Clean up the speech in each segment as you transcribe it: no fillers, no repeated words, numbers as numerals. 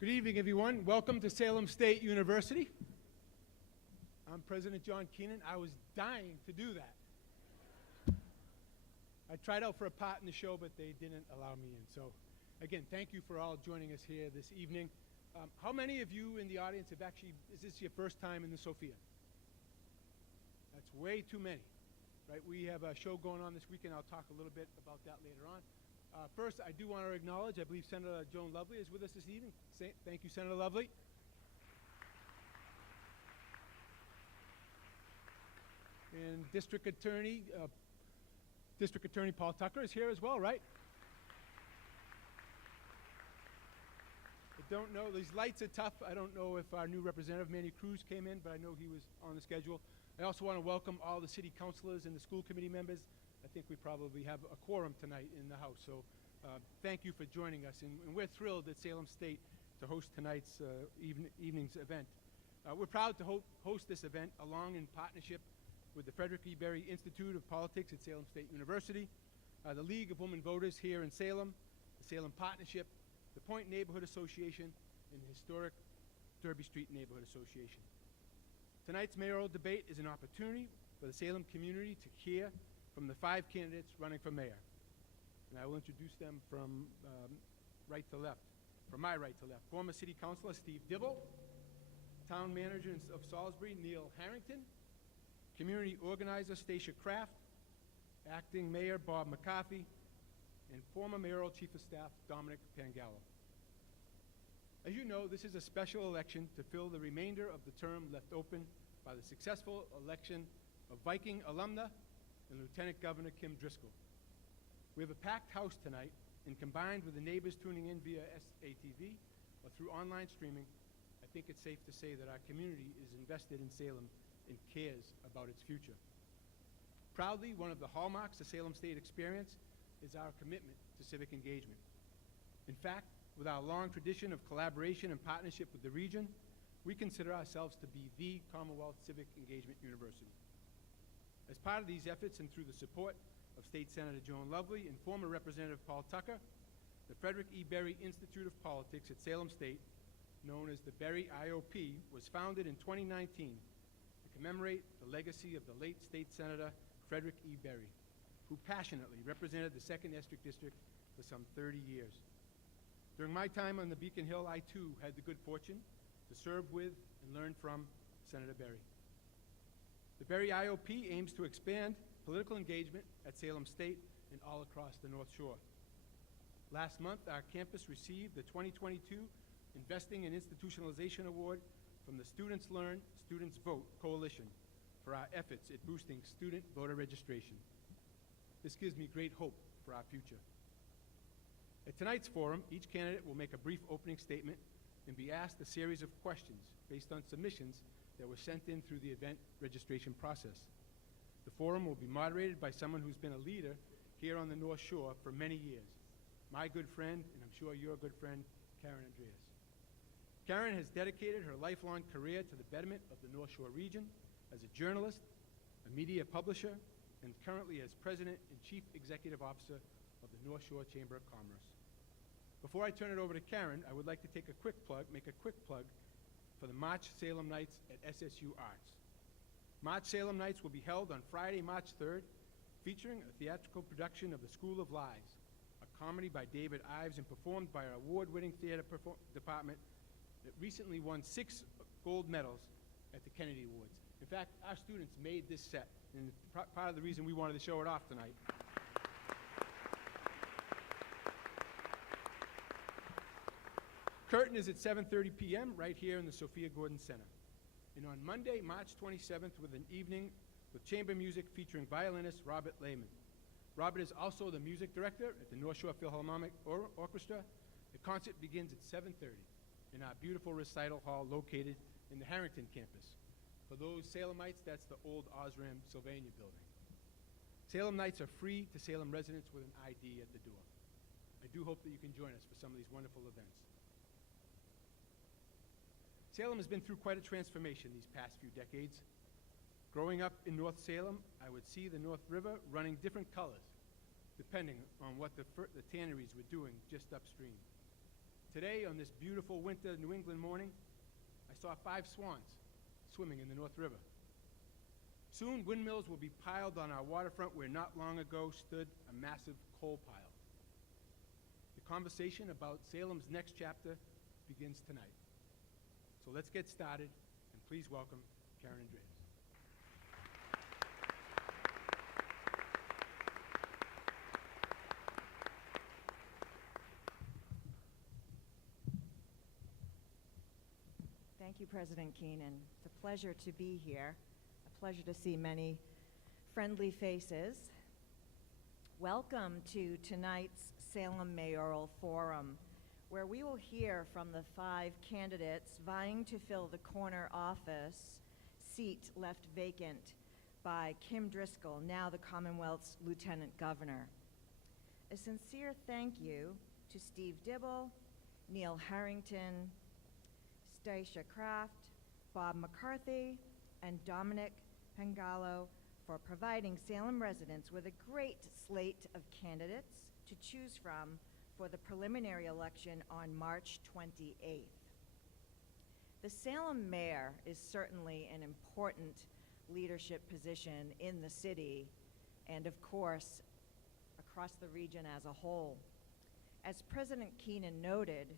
Good evening, everyone. Welcome to Salem State University. I'm President John Keenan. I was dying to do that. I tried out for a part in the show, but they didn't allow me in. So, again, thank you for all joining us here this evening. How many of you in the audience have actually, is this your first time in the Sophia? That's way too many, right? We have a show going on this weekend. I'll talk a little bit about that later on. First, I do want to acknowledge, I believe Senator Joan Lovely is with us this evening. Thank you, Senator Lovely. And District Attorney Paul Tucker is here as well, right? I don't know, these lights are tough. I don't know if our new representative, Manny Cruz, came in, but I know he was on the schedule. I also want to welcome all the city councilors and the school committee members. I think we probably have a quorum tonight in the House, so thank you for joining us. And we're thrilled at Salem State to host tonight's evening's event. We're proud to host this event along in partnership with the Frederick E. Berry Institute of Politics at Salem State University, the League of Women Voters here in Salem, the Salem Partnership, the Point Neighborhood Association, and the Historic Derby Street Neighborhood Association. Tonight's mayoral debate is an opportunity for the Salem community to hear from the 5 candidates running for mayor. And I will introduce them from right to left, from my right to left. Former City Councilor Steve Dibble, Town Manager of Salisbury Neil Harrington, Community Organizer Stacia Kraft, Acting Mayor Bob McCarthy, and former Mayoral Chief of Staff Dominic Pangallo. As you know, this is a special election to fill the remainder of the term left open by the successful election of Viking alumna and Lieutenant Governor Kim Driscoll. We have a packed house tonight, and combined with the neighbors tuning in via SATV or through online streaming, I think it's safe to say that our community is invested in Salem and cares about its future. Proudly, one of the hallmarks of Salem State experience is our commitment to civic engagement. In fact, with our long tradition of collaboration and partnership with the region, we consider ourselves to be the Commonwealth Civic Engagement University. As part of these efforts and through the support of State Senator Joan Lovely and former Representative Paul Tucker, the Frederick E. Berry Institute of Politics at Salem State, known as the Berry IOP, was founded in 2019 to commemorate the legacy of the late State Senator Frederick E. Berry, who passionately represented the 2nd District for some 30 years. During my time on the Beacon Hill, I too had the good fortune to serve with and learn from Senator Berry. The Berry IOP aims to expand political engagement at Salem State and all across the North Shore. Last month, our campus received the 2022 Investing in Institutionalization Award from the Students Learn, Students Vote Coalition for our efforts at boosting student voter registration. This gives me great hope for our future. At tonight's forum, each candidate will make a brief opening statement and be asked a series of questions based on submissions that were sent in through the event registration process. The forum will be moderated by someone who's been a leader here on the North Shore for many years, my good friend, and I'm sure your good friend, Karen Andreas. Karen has dedicated her lifelong career to the betterment of the North Shore region as a journalist, a media publisher, and currently as President and Chief Executive Officer of the North Shore Chamber of Commerce. Before I turn it over to Karen, I would like to make a quick plug for the March Salem Nights at SSU Arts. March Salem Nights will be held on Friday, March 3rd, featuring a theatrical production of The School of Lies, a comedy by David Ives and performed by our award-winning theater department that recently won 6 gold medals at the Kennedy Awards. In fact, our students made this set, and part of the reason we wanted to show it off tonight. Curtain is at 7:30 p.m. right here in the Sophia Gordon Center. And on Monday, March 27th, with an evening with chamber music featuring violinist Robert Lehman. Robert is also the music director at the North Shore Philharmonic Orchestra. The concert begins at 7:30 in our beautiful recital hall located in the Harrington campus. For those Salemites, that's the old Osram Sylvania building. Salem Nights are free to Salem residents with an ID at the door. I do hope that you can join us for some of these wonderful events. Salem has been through quite a transformation these past few decades. Growing up in North Salem, I would see the North River running different colors, depending on what the tanneries were doing just upstream. Today, on this beautiful winter New England morning, I saw 5 swans swimming in the North River. Soon, windmills will be piled on our waterfront where not long ago stood a massive coal pile. The conversation about Salem's next chapter begins tonight. So let's get started, and please welcome Karen Andreas. Thank you, President Keenan. It's a pleasure to be here, a pleasure to see many friendly faces. Welcome to tonight's Salem Mayoral Forum, where we will hear from the 5 candidates vying to fill the corner office seat left vacant by Kim Driscoll, now the Commonwealth's Lieutenant Governor. A sincere thank you to Steve Dibble, Neil Harrington, Stacia Kraft, Bob McCarthy, and Dominic Pangalo for providing Salem residents with a great slate of candidates to choose from for the preliminary election on March 28th. The Salem mayor is certainly an important leadership position in the city and, of course, across the region as a whole. As President Keenan noted,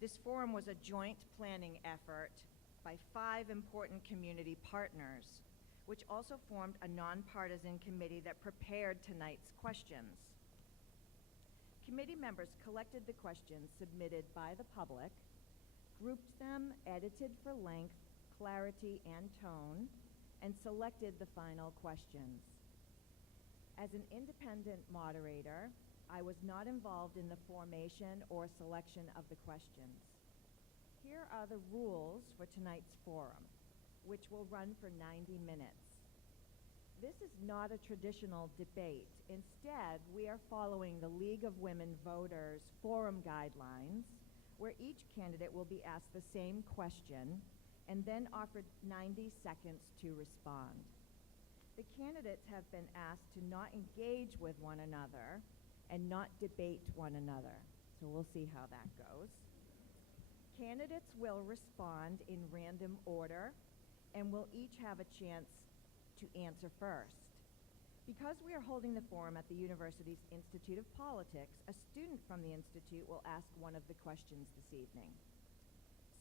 this forum was a joint planning effort by 5 important community partners, which also formed a nonpartisan committee that prepared tonight's questions. Committee members collected the questions submitted by the public, grouped them, edited for length, clarity, and tone, and selected the final questions. As an independent moderator, I was not involved in the formation or selection of the questions. Here are the rules for tonight's forum, which will run for 90 minutes. This is not a traditional debate. Instead, we are following the League of Women Voters forum guidelines, where each candidate will be asked the same question and then offered 90 seconds to respond. The candidates have been asked to not engage with one another and not debate one another. So we'll see how that goes. Candidates will respond in random order and will each have a chance to answer first. Because we are holding the forum at the university's Institute of Politics, a student from the Institute will ask one of the questions this evening.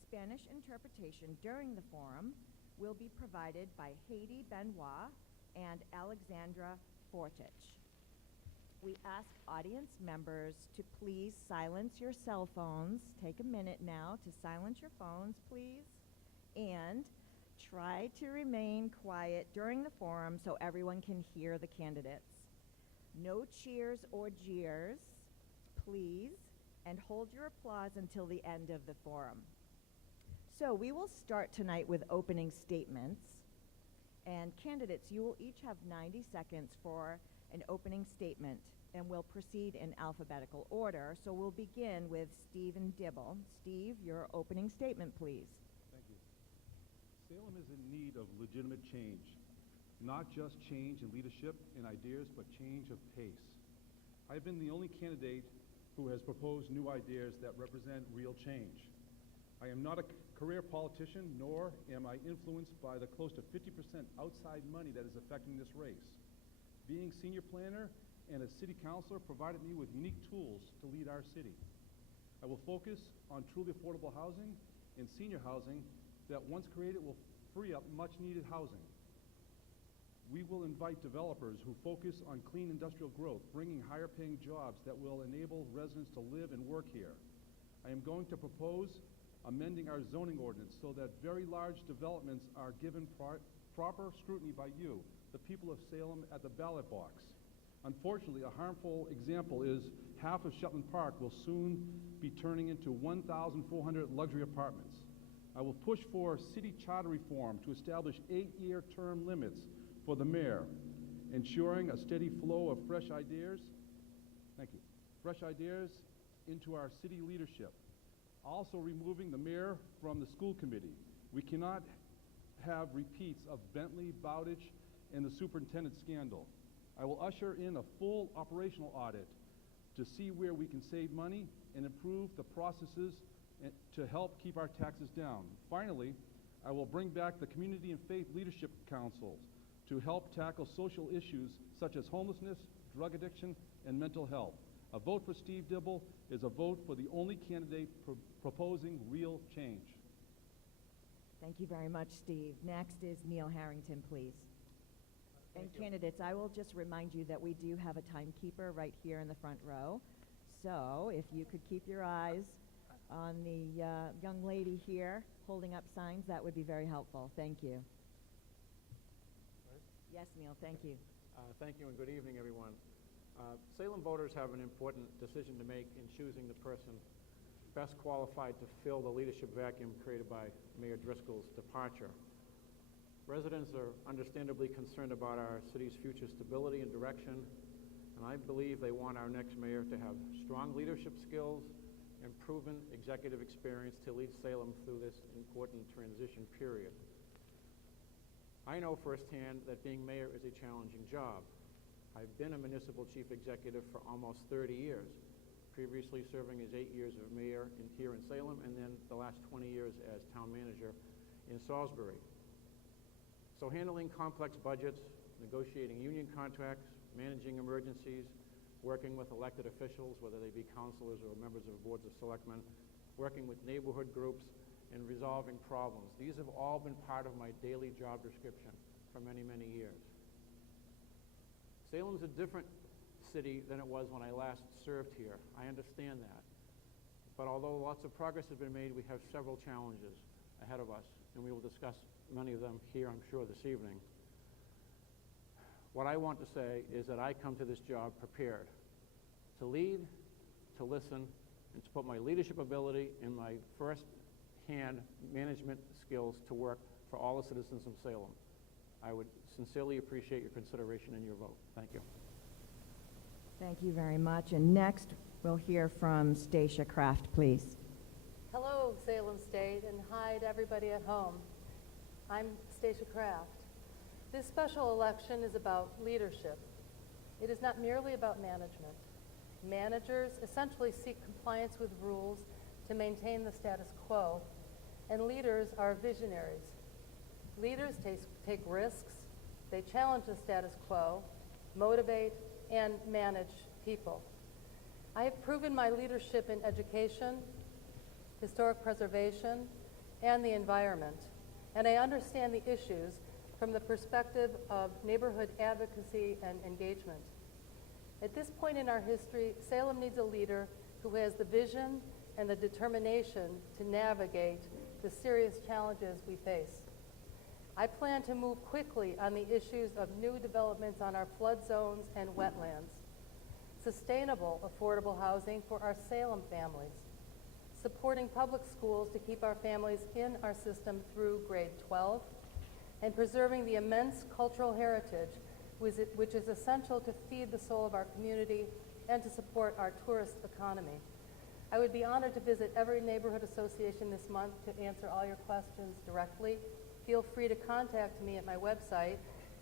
Spanish interpretation during the forum will be provided by Haiti Benoit and Alexandra Fortich. We ask audience members to please silence your cell phones. Take a minute now to silence your phones, please. And try to remain quiet during the forum so everyone can hear the candidates. No cheers or jeers, please, and hold your applause until the end of the forum. So we will start tonight with opening statements. And candidates, you will each have 90 seconds for an opening statement, and we'll proceed in alphabetical order. So we'll begin with Stephen Dibble. Steve, your opening statement, please. Thank you. Salem is in need of legitimate change, not just change in leadership and ideas, but change of pace. I've been the only candidate who has proposed new ideas that represent real change. I am not a career politician, nor am I influenced by the close to 50% outside money that is affecting this race. Being senior planner and a city councilor provided me with unique tools to lead our city. I will focus on truly affordable housing and senior housing that, once created, will free up much needed housing. We will invite developers who focus on clean industrial growth, bringing higher paying jobs that will enable residents to live and work here. I am going to propose amending our zoning ordinance so that very large developments are given proper scrutiny by you, the people of Salem, at the ballot box. Unfortunately, a harmful example is half of Shetland Park will soon be turning into 1,400 luxury apartments. I will push for city charter reform to establish 8-year term limits for the mayor, ensuring a steady flow of fresh ideas into our city leadership. Also removing the mayor from the school committee. We cannot have repeats of Bentley, Bowditch, and the superintendent scandal. I will usher in a full operational audit to see where we can save money and improve the processes to help keep our taxes down. Finally, I will bring back the Community and Faith Leadership Councils to help tackle social issues such as homelessness, drug addiction, and mental health. A vote for Steve Dibble is a vote for the only candidate proposing real change. Thank you very much, Steve. Next is Neil Harrington, please. And candidates, I will just remind you that we do have a timekeeper right here in the front row. So if you could keep your eyes on the young lady here holding up signs, that would be very helpful. Thank you. Yes, Neil, thank you. Thank you and good evening, everyone. Salem voters have an important decision to make in choosing the person best qualified to fill the leadership vacuum created by Mayor Driscoll's departure. Residents are understandably concerned about our city's future stability and direction, and I believe they want our next mayor to have strong leadership skills and proven executive experience to lead Salem through this important transition period. I know firsthand that being mayor is a challenging job. I've been a municipal chief executive for almost 30 years, previously serving as 8 years of mayor here in Salem, and then the last 20 years as town manager in Salisbury. So handling complex budgets, negotiating union contracts, managing emergencies, working with elected officials, whether they be councilors or members of boards of selectmen, working with neighborhood groups, and resolving problems. These have all been part of my daily job description for many, many years. Salem's a different city than it was when I last served here. I understand that. But although lots of progress has been made, we have several challenges ahead of us, and we will discuss many of them here, I'm sure, this evening. What I want to say is that I come to this job prepared to lead, to listen, and to put my leadership ability and my first-hand management skills to work for all the citizens of Salem. I would sincerely appreciate your consideration and your vote. Thank you. Thank you very much. And next, we'll hear from Stacia Kraft, please. Hello, Salem State, and hi to everybody at home. I'm Stacia Kraft. This special election is about leadership. It is not merely about management. Managers essentially seek compliance with rules to maintain the status quo, and leaders are visionaries. Leaders take risks, they challenge the status quo, motivate, and manage people. I have proven my leadership in education, historic preservation, and the environment, and I understand the issues from the perspective of neighborhood advocacy and engagement. At this point in our history, Salem needs a leader who has the vision and the determination to navigate the serious challenges we face. I plan to move quickly on the issues of new developments on our flood zones and wetlands, sustainable, affordable housing for our Salem families, supporting public schools to keep our families in our system through grade 12, and preserving the immense cultural heritage which is essential to feed the soul of our community and to support our tourist economy. I would be honored to visit every neighborhood association this month to answer all your questions directly. Feel free to contact me at my website,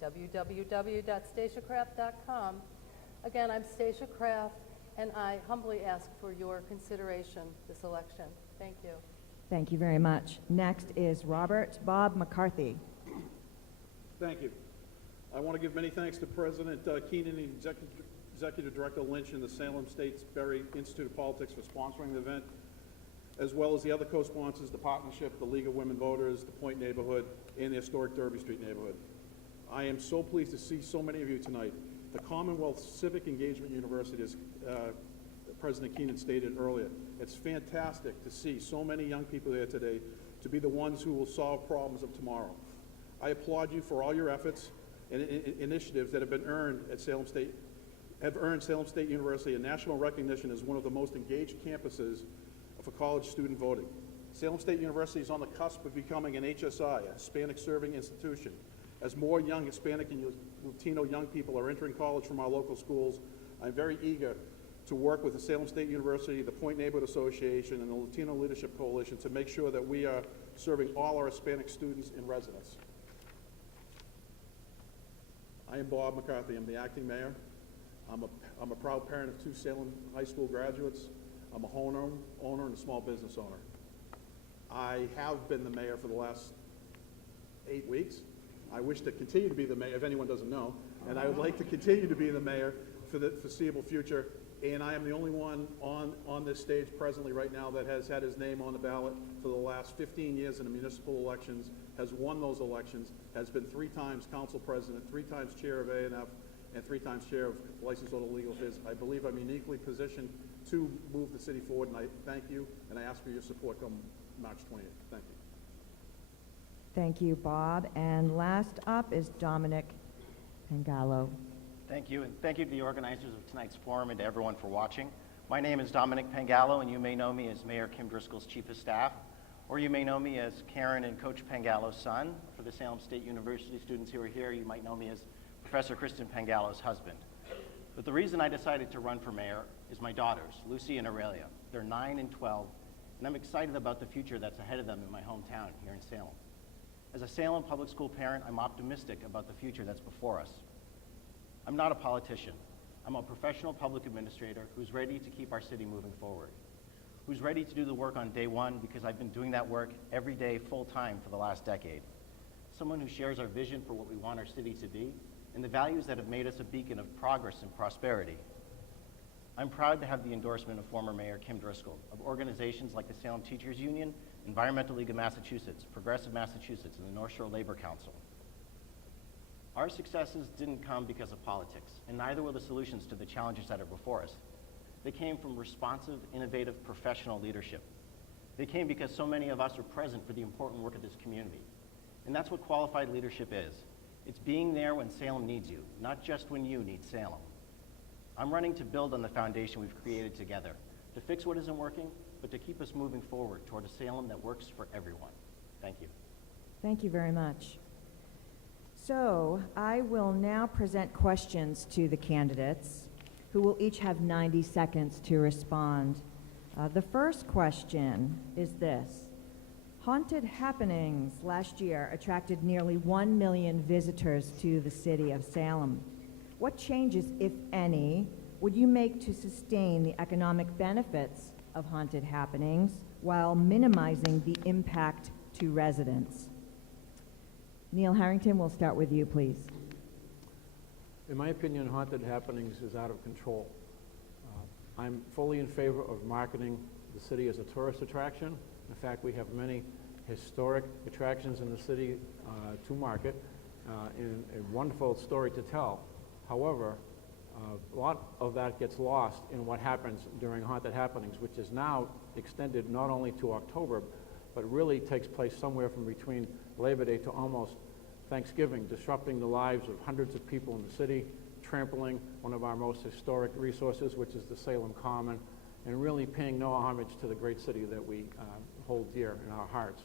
www.staciakraft.com. Again, I'm Stacia Kraft, and I humbly ask for your consideration this election. Thank you. Thank you very much. Next is Robert Bob McCarthy. Thank you. I want to give many thanks to President Keenan and Executive Director Lynch and the Salem State-Berry Institute of Politics for sponsoring the event, as well as the other co-sponsors, the Partnership, the League of Women Voters, the Point Neighborhood, and the historic Derby Street neighborhood. I am so pleased to see so many of you tonight. The Commonwealth Civic Engagement University, as President Keenan stated earlier, it's fantastic to see so many young people here today to be the ones who will solve problems of tomorrow. I applaud you for all your efforts and initiatives that have been earned at Salem State, have earned Salem State University a national recognition as one of the most engaged campuses for college student voting. Salem State University is on the cusp of becoming an HSI, a Hispanic serving institution. As more young Hispanic and Latino young people are entering college from our local schools, I'm very eager to work with the Salem State University, the Point Neighborhood Association, and the Latino Leadership Coalition to make sure that we are serving all our Hispanic students and residents. I am Bob McCarthy. I'm the acting mayor. I'm a proud parent of 2 Salem High School graduates. I'm a owner and a small business owner. I have been the mayor for the last 8 weeks. I wish to continue to be the mayor, if anyone doesn't know, and I would like to continue to be the mayor for the foreseeable future. And I am the only one on this stage presently right now that has had his name on the ballot for the last 15 years in the municipal elections, has won those elections, has been 3 times council president, 3 times chair of A&F, and 3 times chair of licensed auto legal affairs. I believe I'm uniquely positioned to move the city forward, and I thank you, and I ask for your support come March 20th. Thank you. Thank you, Bob. And last up is Dominic Pangallo. Thank you, and thank you to the organizers of tonight's forum and to everyone for watching. My name is Dominic Pangallo, and you may know me as Mayor Kim Driscoll's Chief of Staff, or you may know me as Karen and Coach Pangallo's son. For the Salem State University students who are here, you might know me as Professor Kristen Pangallo's husband. But the reason I decided to run for mayor is my daughters, Lucy and Aurelia. They're 9 and 12, and I'm excited about the future that's ahead of them in my hometown here in Salem. As a Salem public school parent, I'm optimistic about the future that's before us. I'm not a politician. I'm a professional public administrator who's ready to keep our city moving forward, who's ready to do the work on day one because I've been doing that work every day full-time for the last decade. Someone who shares our vision for what we want our city to be and the values that have made us a beacon of progress and prosperity. I'm proud to have the endorsement of former Mayor Kim Driscoll, of organizations like the Salem Teachers Union, Environmental League of Massachusetts, Progressive Massachusetts, and the North Shore Labor Council. Our successes didn't come because of politics, and neither will the solutions to the challenges that are before us. They came from responsive, innovative, professional leadership. They came because so many of us are present for the important work of this community. And that's what qualified leadership is. It's being there when Salem needs you, not just when you need Salem. I'm running to build on the foundation we've created together, to fix what isn't working, but to keep us moving forward toward a Salem that works for everyone. Thank you. Thank you very much. So I will now present questions to the candidates, who will each have 90 seconds to respond. The first question is this. Haunted Happenings last year attracted nearly 1 million visitors to the city of Salem. What changes, if any, would you make to sustain the economic benefits of Haunted Happenings while minimizing the impact to residents? Neil Harrington, we'll start with you, please. In my opinion, Haunted Happenings is out of control. I'm fully in favor of marketing the city as a tourist attraction. In fact, we have many historic attractions in the city to market and a wonderful story to tell. However, a lot of that gets lost in what happens during Haunted Happenings, which is now extended not only to October, but really takes place somewhere from between Labor Day to almost Thanksgiving, disrupting the lives of hundreds of people in the city, trampling one of our most historic resources, which is the Salem Common, and really paying no homage to the great city that we hold dear in our hearts.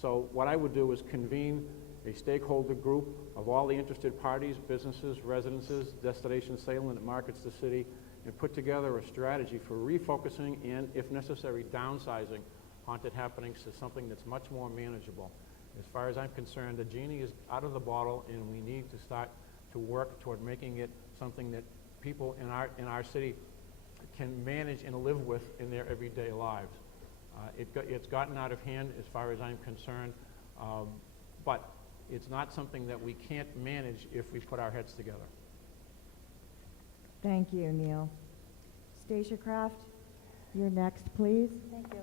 So what I would do is convene a stakeholder group of all the interested parties, businesses, residences, Destination Salem that markets the city, and put together a strategy for refocusing and, if necessary, downsizing Haunted Happenings to something that's much more manageable. As far as I'm concerned, the genie is out of the bottle, and we need to start to work toward making it something that people in our city can manage and live with in their everyday lives. It's gotten out of hand as far as I'm concerned, but it's not something that we can't manage if we put our heads together. Thank you, Neil. Stacia Kraft, you're next, please. Thank you.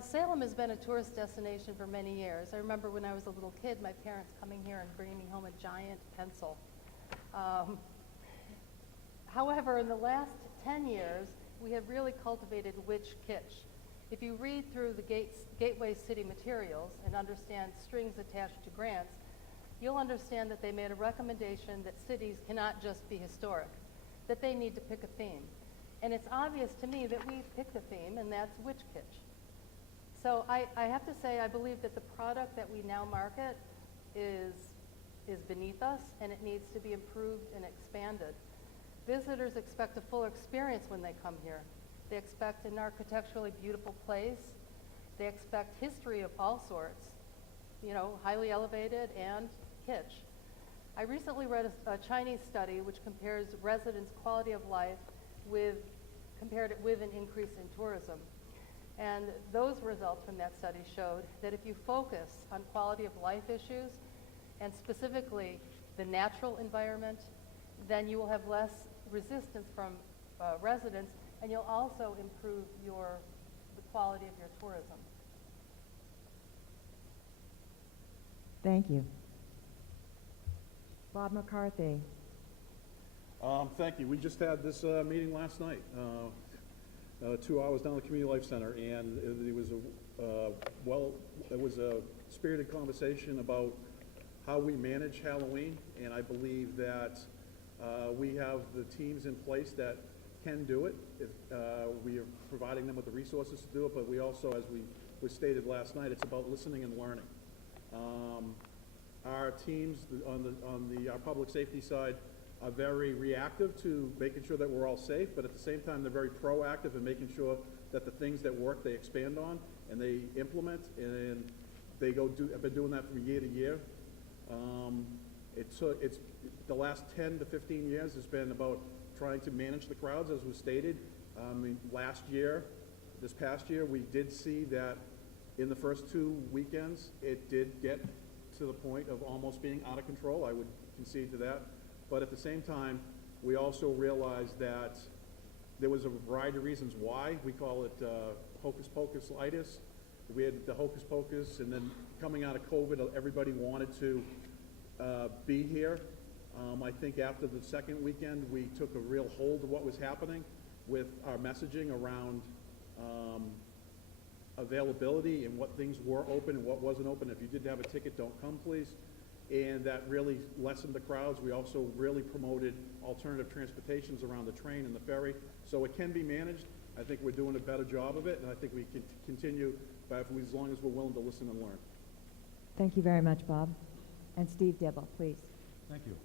Salem has been a tourist destination for many years. I remember when I was a little kid, my parents coming here and bringing me home a giant pencil. However, in the last 10 years, we have really cultivated witch kitsch. If you read through the Gateway City materials and understand strings attached to grants, you'll understand that they made a recommendation that cities cannot just be historic, that they need to pick a theme. And it's obvious to me that we've picked a theme, and that's witch kitsch. So I have to say, I believe that the product that we now market is beneath us, and it needs to be improved and expanded. Visitors expect a full experience when they come here. They expect an architecturally beautiful place. They expect history of all sorts, you know, highly elevated and kitsch. I recently read a Chinese study which compares residents' quality of life compared it with an increase in tourism. And those results from that study showed that if you focus on quality of life issues, and specifically the natural environment, then you will have less resistance from residents, and you'll also improve the quality of your tourism. Thank you. Bob McCarthy. Thank you. We just had this meeting last night, 2 hours down at the Community Life Center, and it was a spirited conversation about how we manage Halloween, and I believe that we have the teams in place that can do it. We are providing them with the resources to do it, but we also, as was stated last night, it's about listening and learning. Our teams on our public safety side are very reactive to making sure that we're all safe, but at the same time, they're very proactive in making sure that the things that work, they expand on and they implement, and they have been doing that from year to year. It's the last 10 to 15 years has been about trying to manage the crowds, as was stated. This past year, we did see that in the first 2 weekends, it did get to the point of almost being out of control. I would concede to that. But at the same time, we also realized that there was a variety of reasons why. We call it hocus pocus-itis. We had the hocus pocus, and then coming out of COVID, everybody wanted to be here. I think after the second weekend, we took a real hold of what was happening with our messaging around availability and what things were open and what wasn't open. If you didn't have a ticket, don't come, please. And that really lessened the crowds. We also really promoted alternative transportations around the train and the ferry. So it can be managed. I think we're doing a better job of it, and I think we can continue as long as we're willing to listen and learn. Thank you very much, Bob. And Steve Dibble, please. Thank you.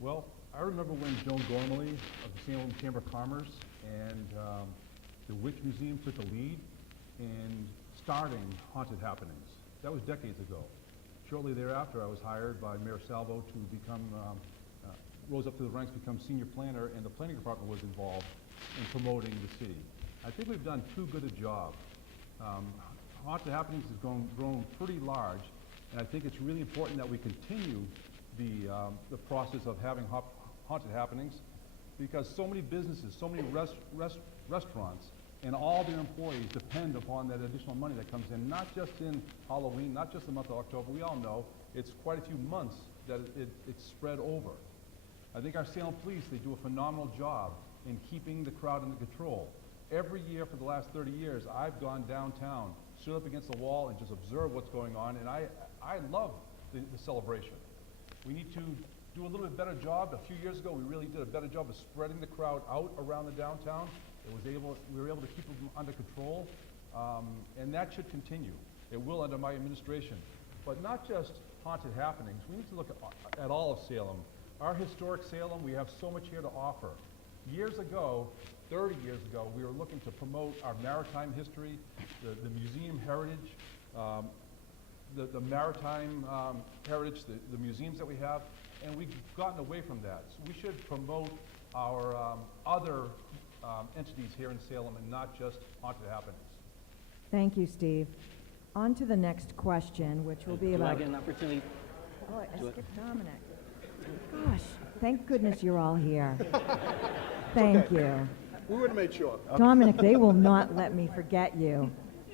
Well, I remember when Joan Gormley of the Salem Chamber of Commerce and the Witch Museum took the lead in starting Haunted Happenings. That was decades ago. Shortly thereafter, I was hired by Mayor Salvo to rose up to the ranks, become senior planner, and the planning department was involved in promoting the city. I think we've done too good a job. Haunted Happenings has grown pretty large, and I think it's really important that we continue the process of having Haunted Happenings, because so many businesses, so many restaurants, and all their employees depend upon that additional money that comes in, not just in Halloween, not just the month of October. We all know it's quite a few months that it's spread over. I think our Salem police, they do a phenomenal job in keeping the crowd under control. Every year for the last 30 years, I've gone downtown, stood up against the wall, and just observed what's going on, and I love the celebration. We need to do a little bit better job. A few years ago, we really did a better job of spreading the crowd out around the downtown. We were able to keep them under control, and that should continue. It will under my administration. But not just Haunted Happenings. We need to look at all of Salem. Our historic Salem, we have so much here to offer. Years ago, 30 years ago, we were looking to promote our maritime history, the museum heritage, the maritime heritage, the museums that we have, and we've gotten away from that. So we should promote our other entities here in Salem and not just Haunted Happenings. Thank you, Steve. On to the next question, which will be about... Do I get an opportunity? Oh, I skipped Dominic. Gosh, thank goodness you're all here. Thank you. We would have made sure. Dominic, they will not let me forget you.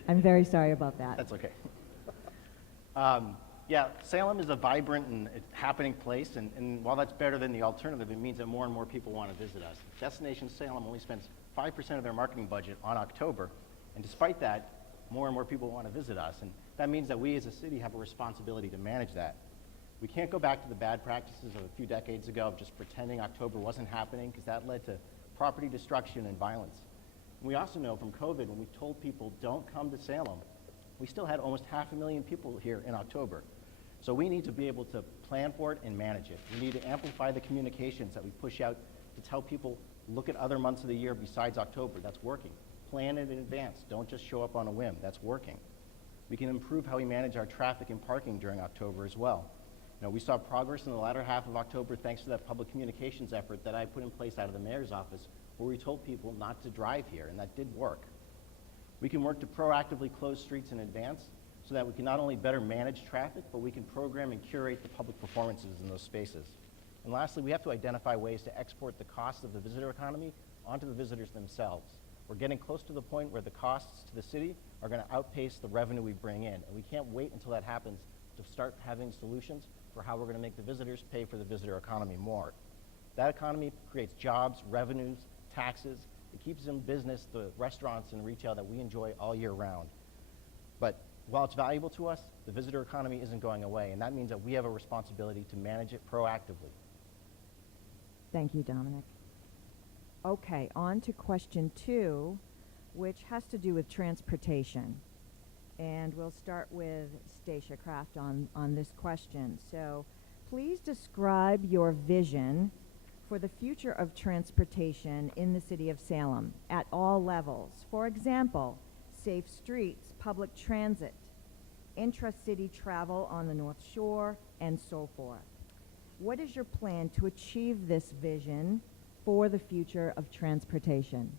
I'm very sorry about that. That's okay. Yeah, Salem is a vibrant and happening place, and while that's better than the alternative, it means that more and more people want to visit us. Destination Salem only spends 5% of their marketing budget on October, and despite that, more and more people want to visit us, and that means that we as a city have a responsibility to manage that. We can't go back to the bad practices of a few decades ago of just pretending October wasn't happening, because that led to property destruction and violence. And we also know from COVID, when we told people don't come to Salem, we still had almost 500,000 people here in October. So we need to be able to plan for it and manage it. We need to amplify the communications that we push out to tell people, look at other months of the year besides October. That's working. Plan it in advance. Don't just show up on a whim. That's working. We can improve how we manage our traffic and parking during October as well. You know, we saw progress in the latter half of October thanks to that public communications effort that I put in place out of the mayor's office, where we told people not to drive here, and that did work. We can work to proactively close streets in advance so that we can not only better manage traffic, but we can program and curate the public performances in those spaces. And lastly, we have to identify ways to export the costs of the visitor economy onto the visitors themselves. We're getting close to the point where the costs to the city are going to outpace the revenue we bring in, and we can't wait until that happens to start having solutions for how we're going to make the visitors pay for the visitor economy more. That economy creates jobs, revenues, taxes. It keeps in business the restaurants and retail that we enjoy all year round. But while it's valuable to us, the visitor economy isn't going away, and that means that we have a responsibility to manage it proactively. Thank you, Dominic. Okay, on to question 2, which has to do with transportation. And we'll start with Stacia Kraft on this question. So please describe your vision for the future of transportation in the city of Salem at all levels. For example, safe streets, public transit, intra-city travel on the North Shore, and so forth. What is your plan to achieve this vision for the future of transportation?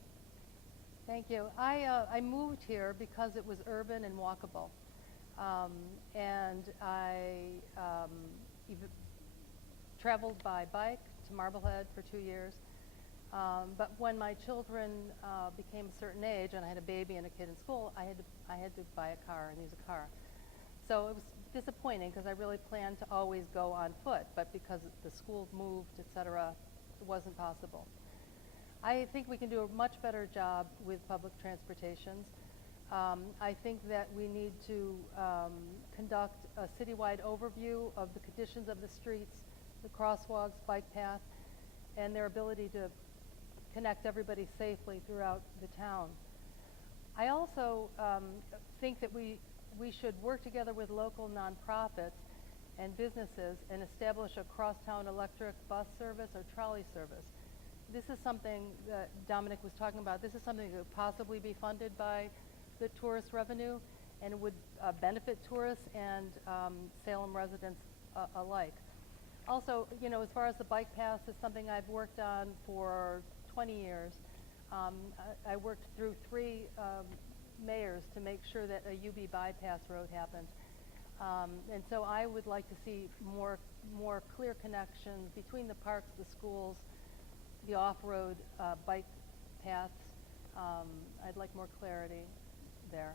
Thank you. I moved here because it was urban and walkable. And I traveled by bike to Marblehead for 2 years. But when my children became a certain age and I had a baby and a kid in school, I had to buy a car and use a car. So it was disappointing because I really planned to always go on foot, but because the school moved, et cetera, it wasn't possible. I think we can do a much better job with public transportations. I think that we need to conduct a citywide overview of the conditions of the streets, the crosswalks, bike path, and their ability to connect everybody safely throughout the town. I also think that we should work together with local nonprofits and businesses and establish a crosstown electric bus service or trolley service. This is something that Dominic was talking about. This is something that could possibly be funded by the tourist revenue and would benefit tourists and Salem residents alike. Also, you know, as far as the bike paths, is something I've worked on for 20 years. I worked through 3 mayors to make sure that a UB bypass road happened. And so I would like to see more clear connections between the parks, the schools, the off-road bike paths. I'd like more clarity there.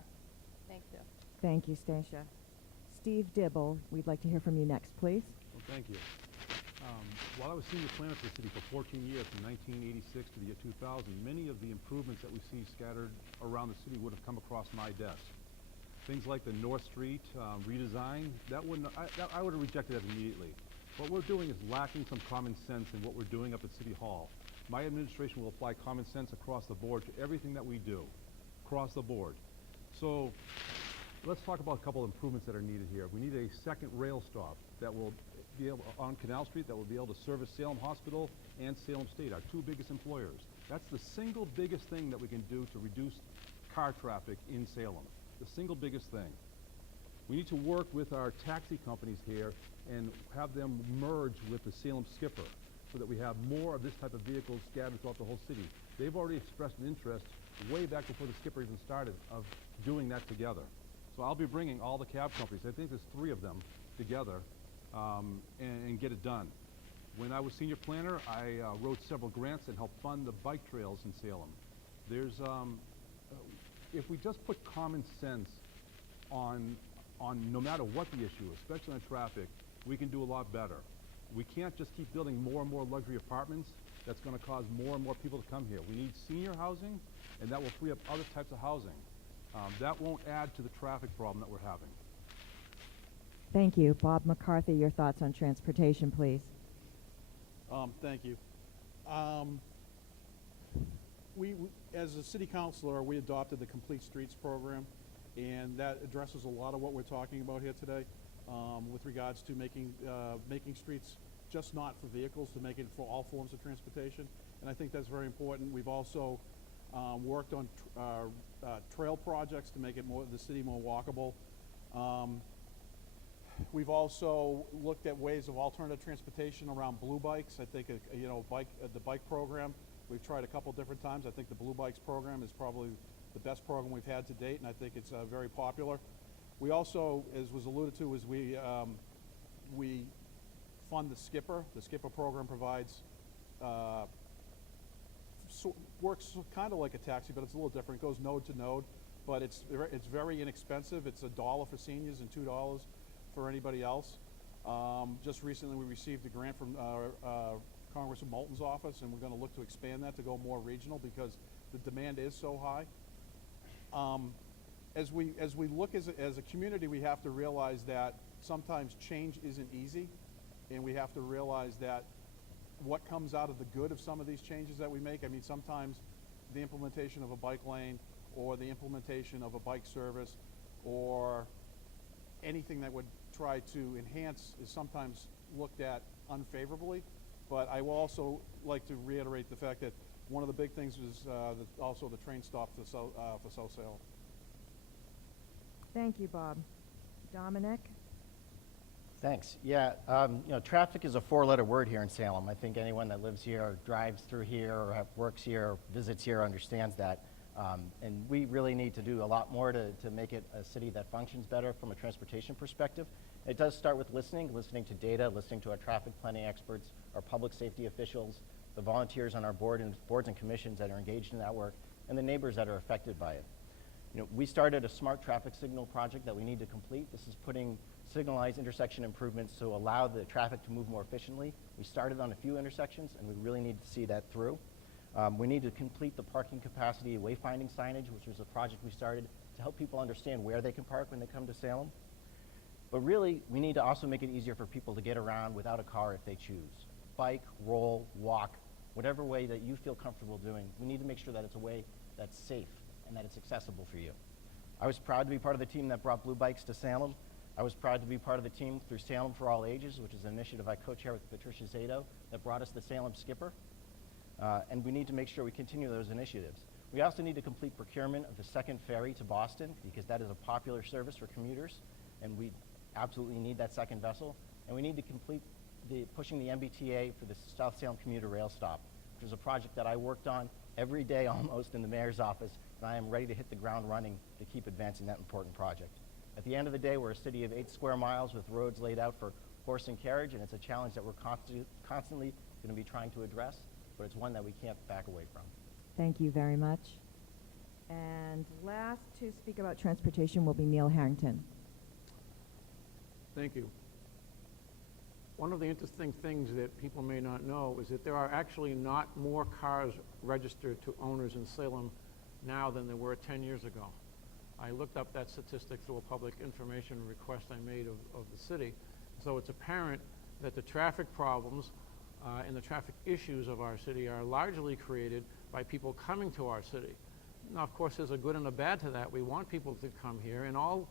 Thank you. Thank you, Stacia. Steve Dibble, we'd like to hear from you next, please. Well, thank you. While I was senior planner for the city for 14 years, from 1986 to the year 2000, many of the improvements that we see scattered around the city would have come across my desk. Things like the North Street redesign, I would have rejected that immediately. What we're doing is lacking some common sense in what we're doing up at City Hall. My administration will apply common sense across the board to everything that we do, across the board. So let's talk about a couple of improvements that are needed here. We need a second rail stop that will be able, on Canal Street, that will be able to service Salem Hospital and Salem State, our 2 biggest employers. That's the single biggest thing that we can do to reduce car traffic in Salem. The single biggest thing. We need to work with our taxi companies here and have them merge with the Salem Skipper so that we have more of this type of vehicles scattered throughout the whole city. They've already expressed an interest way back before the Skipper even started of doing that together. So I'll be bringing all the cab companies, I think there's 3 of them together, and get it done. When I was senior planner, I wrote several grants and helped fund the bike trails in Salem. There's, if we just put common sense on no matter what the issue, especially on traffic, we can do a lot better. We can't just keep building more and more luxury apartments. That's going to cause more and more people to come here. We need senior housing, and that will free up other types of housing. That won't add to the traffic problem that we're having. Thank you. Bob McCarthy, your thoughts on transportation, please. Thank you. We, as a city councilor, we adopted the Complete Streets program, and that addresses a lot of what we're talking about here today with regards to making streets just not for vehicles, to make it for all forms of transportation. And I think that's very important. We've also worked on trail projects to make it the city more walkable. We've also looked at ways of alternative transportation around blue bikes. I think the bike program, we've tried a couple different times. I think the Blue Bikes program is probably the best program we've had to date, and I think it's very popular. We also, as was alluded to, we fund the Skipper. The Skipper program provides works kind of like a taxi, but it's a little different. It goes node to node, but it's very inexpensive. It's $1 for seniors and $2 for anybody else. Just recently, we received a grant from Congressman Moulton's office, and we're going to look to expand that to go more regional because the demand is so high. As we look as a community, we have to realize that sometimes change isn't easy, and we have to realize that what comes out of the good of some of these changes that we make. I mean, sometimes the implementation of a bike lane or the implementation of a bike service or anything that would try to enhance is sometimes looked at unfavorably. But I will also like to reiterate the fact that one of the big things is also the train stop for South Salem. Thank you, Bob. Dominic? Thanks. Yeah, traffic is a four-letter word here in Salem. I think anyone that lives here or drives through here or works here or visits here understands that. And we really need to do a lot more to make it a city that functions better from a transportation perspective. It does start with listening to data, listening to our traffic planning experts, our public safety officials, the volunteers on our boards and commissions that are engaged in that work, and the neighbors that are affected by it. We started a smart traffic signal project that we need to complete. This is putting signalized intersection improvements to allow the traffic to move more efficiently. We started on a few intersections, and we really need to see that through. We need to complete the parking capacity wayfinding signage, which was a project we started to help people understand where they can park when they come to Salem. But really, we need to also make it easier for people to get around without a car if they choose. Bike, roll, walk, whatever way that you feel comfortable doing, we need to make sure that it's a way that's safe and that it's accessible for you. I was proud to be part of the team that brought Blue Bikes to Salem. I was proud to be part of the team through Salem for All Ages, which is an initiative I co-chair with Patricia Zato that brought us the Salem Skipper. And we need to make sure we continue those initiatives. We also need to complete procurement of the second ferry to Boston because that is a popular service for commuters, and we absolutely need that second vessel. And we need to complete pushing the MBTA for the South Salem commuter rail stop, which is a project that I worked on every day almost in the mayor's office, and I am ready to hit the ground running to keep advancing that important project. At the end of the day, we're a city of 8 square miles with roads laid out for horse and carriage, and it's a challenge that we're constantly going to be trying to address, but it's one that we can't back away from. Thank you very much. And last to speak about transportation will be Neil Harrington. Thank you. One of the interesting things that people may not know is that there are actually not more cars registered to owners in Salem now than there were 10 years ago. I looked up that statistic through a public information request I made of the city. So it's apparent that the traffic problems and the traffic issues of our city are largely created by people coming to our city. Now, of course, there's a good and a bad to that. We want people to come here, and all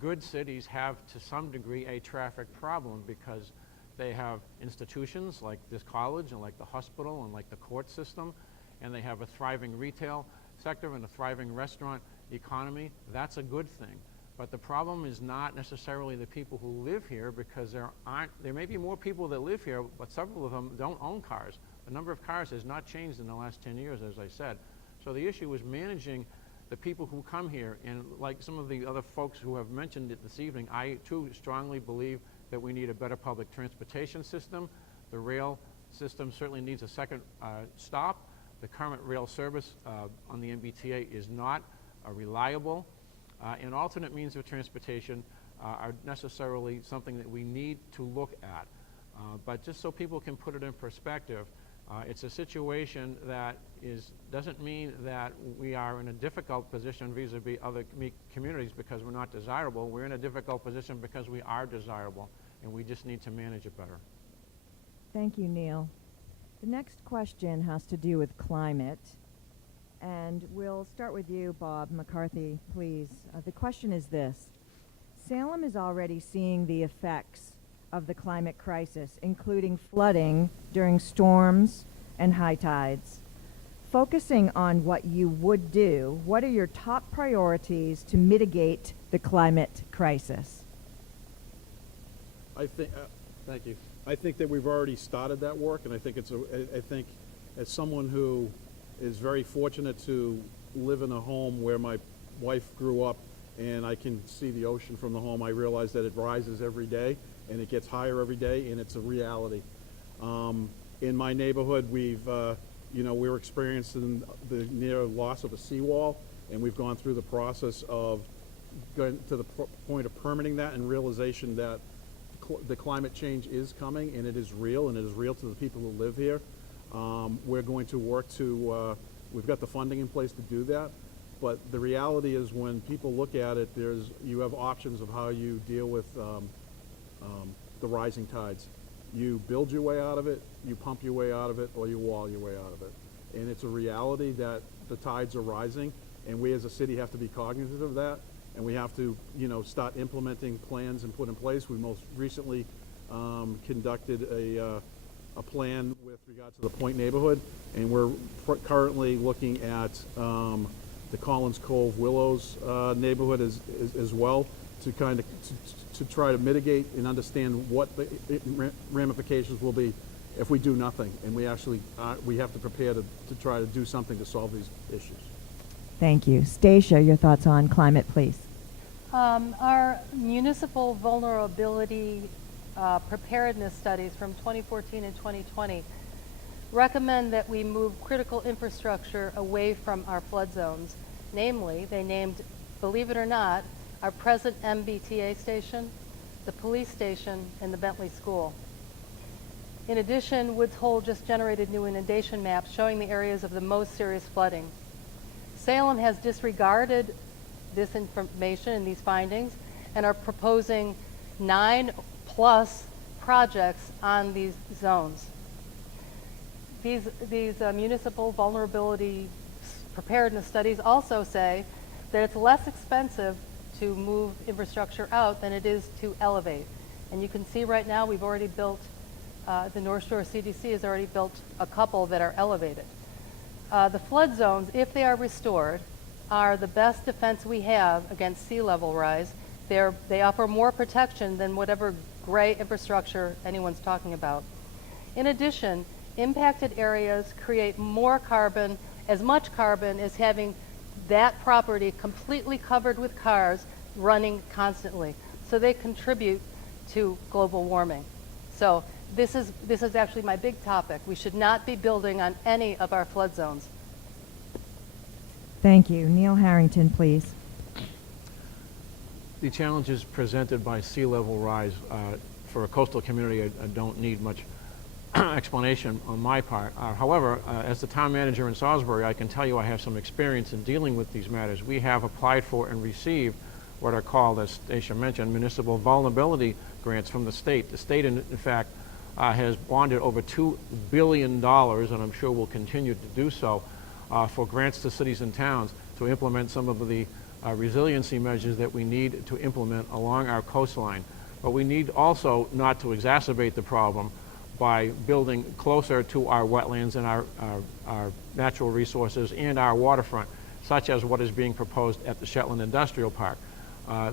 good cities have, to some degree, a traffic problem because they have institutions like this college and like the hospital and like the court system, and they have a thriving retail sector and a thriving restaurant economy. That's a good thing. But the problem is not necessarily the people who live here, because there may be more people that live here, but several of them don't own cars. The number of cars has not changed in the last 10 years, as I said. So the issue is managing the people who come here, and like some of the other folks who have mentioned it this evening, I too strongly believe that we need a better public transportation system. The rail system certainly needs a second stop. The current rail service on the MBTA is not reliable, and alternate means of transportation are necessarily something that we need to look at. But just so people can put it in perspective, it's a situation that doesn't mean that we are in a difficult position vis-a-vis other communities because we're not desirable. We're in a difficult position because we are desirable, and we just need to manage it better. Thank you, Neil. The next question has to do with climate, and we'll start with you, Bob McCarthy, please. The question is this: Salem is already seeing the effects of the climate crisis, including flooding during storms and high tides. Focusing on what you would do, what are your top priorities to mitigate the climate crisis? Thank you. I think that we've already started that work, and I think I think as someone who is very fortunate to live in a home where my wife grew up and I can see the ocean from the home, I realize that it rises every day and it gets higher every day, and it's a reality. In my neighborhood, we're experiencing the near loss of a seawall, and we've gone through the process of going to the point of permitting that and realization that the climate change is coming, and it is real, and it is real to the people who live here. We're going to work to, we've got the funding in place to do that, but the reality is when people look at it, you have options of how you deal with the rising tides. You build your way out of it, you pump your way out of it, or you wall your way out of it. And it's a reality that the tides are rising, and we as a city have to be cognizant of that, and we have to, start implementing plans and put in place. We most recently conducted a plan with regard to the Point neighborhood, and we're currently looking at the Collins Cove Willows neighborhood as well, to to try to mitigate and understand what the ramifications will be if we do nothing, and we actually we have to prepare to try to do something to solve these issues. Thank you. Stacia, your thoughts on climate, please. Our municipal vulnerability preparedness studies from 2014 and 2020 recommend that we move critical infrastructure away from our flood zones. Namely, they named, believe it or not, our present MBTA station, the police station, and the Bentley School. In addition, Woods Hole just generated new inundation maps showing the areas of the most serious flooding. Salem has disregarded this information and these findings and are proposing 9+ projects on these zones. These municipal vulnerability preparedness studies also say that it's less expensive to move infrastructure out than it is to elevate. And you can see right now we've already built, the North Shore CDC has already built a couple that are elevated. The flood zones, if they are restored, are the best defense we have against sea level rise. They offer more protection than whatever gray infrastructure anyone's talking about. In addition, impacted areas create more carbon, as much carbon as having that property completely covered with cars running constantly. So they contribute to global warming. So this is actually my big topic. We should not be building on any of our flood zones. Thank you. Neil Harrington, please. The challenges presented by sea level rise for a coastal community I don't need much explanation on my part. However, as the town manager in Salisbury, I can tell you I have some experience in dealing with these matters. We have applied for and received what are called, as Stacia mentioned, municipal vulnerability grants from the state. The state, in fact, has bonded over $2 billion, and I'm sure will continue to do so, for grants to cities and towns to implement some of the resiliency measures that we need to implement along our coastline. But we need also not to exacerbate the problem by building closer to our wetlands and our natural resources and our waterfront, such as what is being proposed at the Shetland Industrial Park.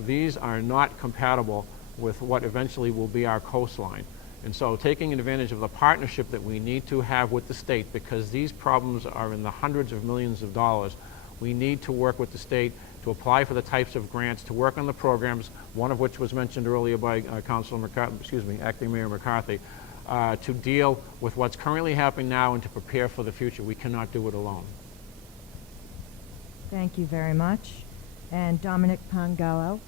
These are not compatible with what eventually will be our coastline. And so taking advantage of the partnership that we need to have with the state, because these problems are in the hundreds of millions of dollars, we need to work with the state to apply for the types of grants, to work on the programs, one of which was mentioned earlier by Acting Mayor McCarthy, to deal with what's currently happening now and to prepare for the future. We cannot do it alone. Thank you very much. And Dominic Pangallo.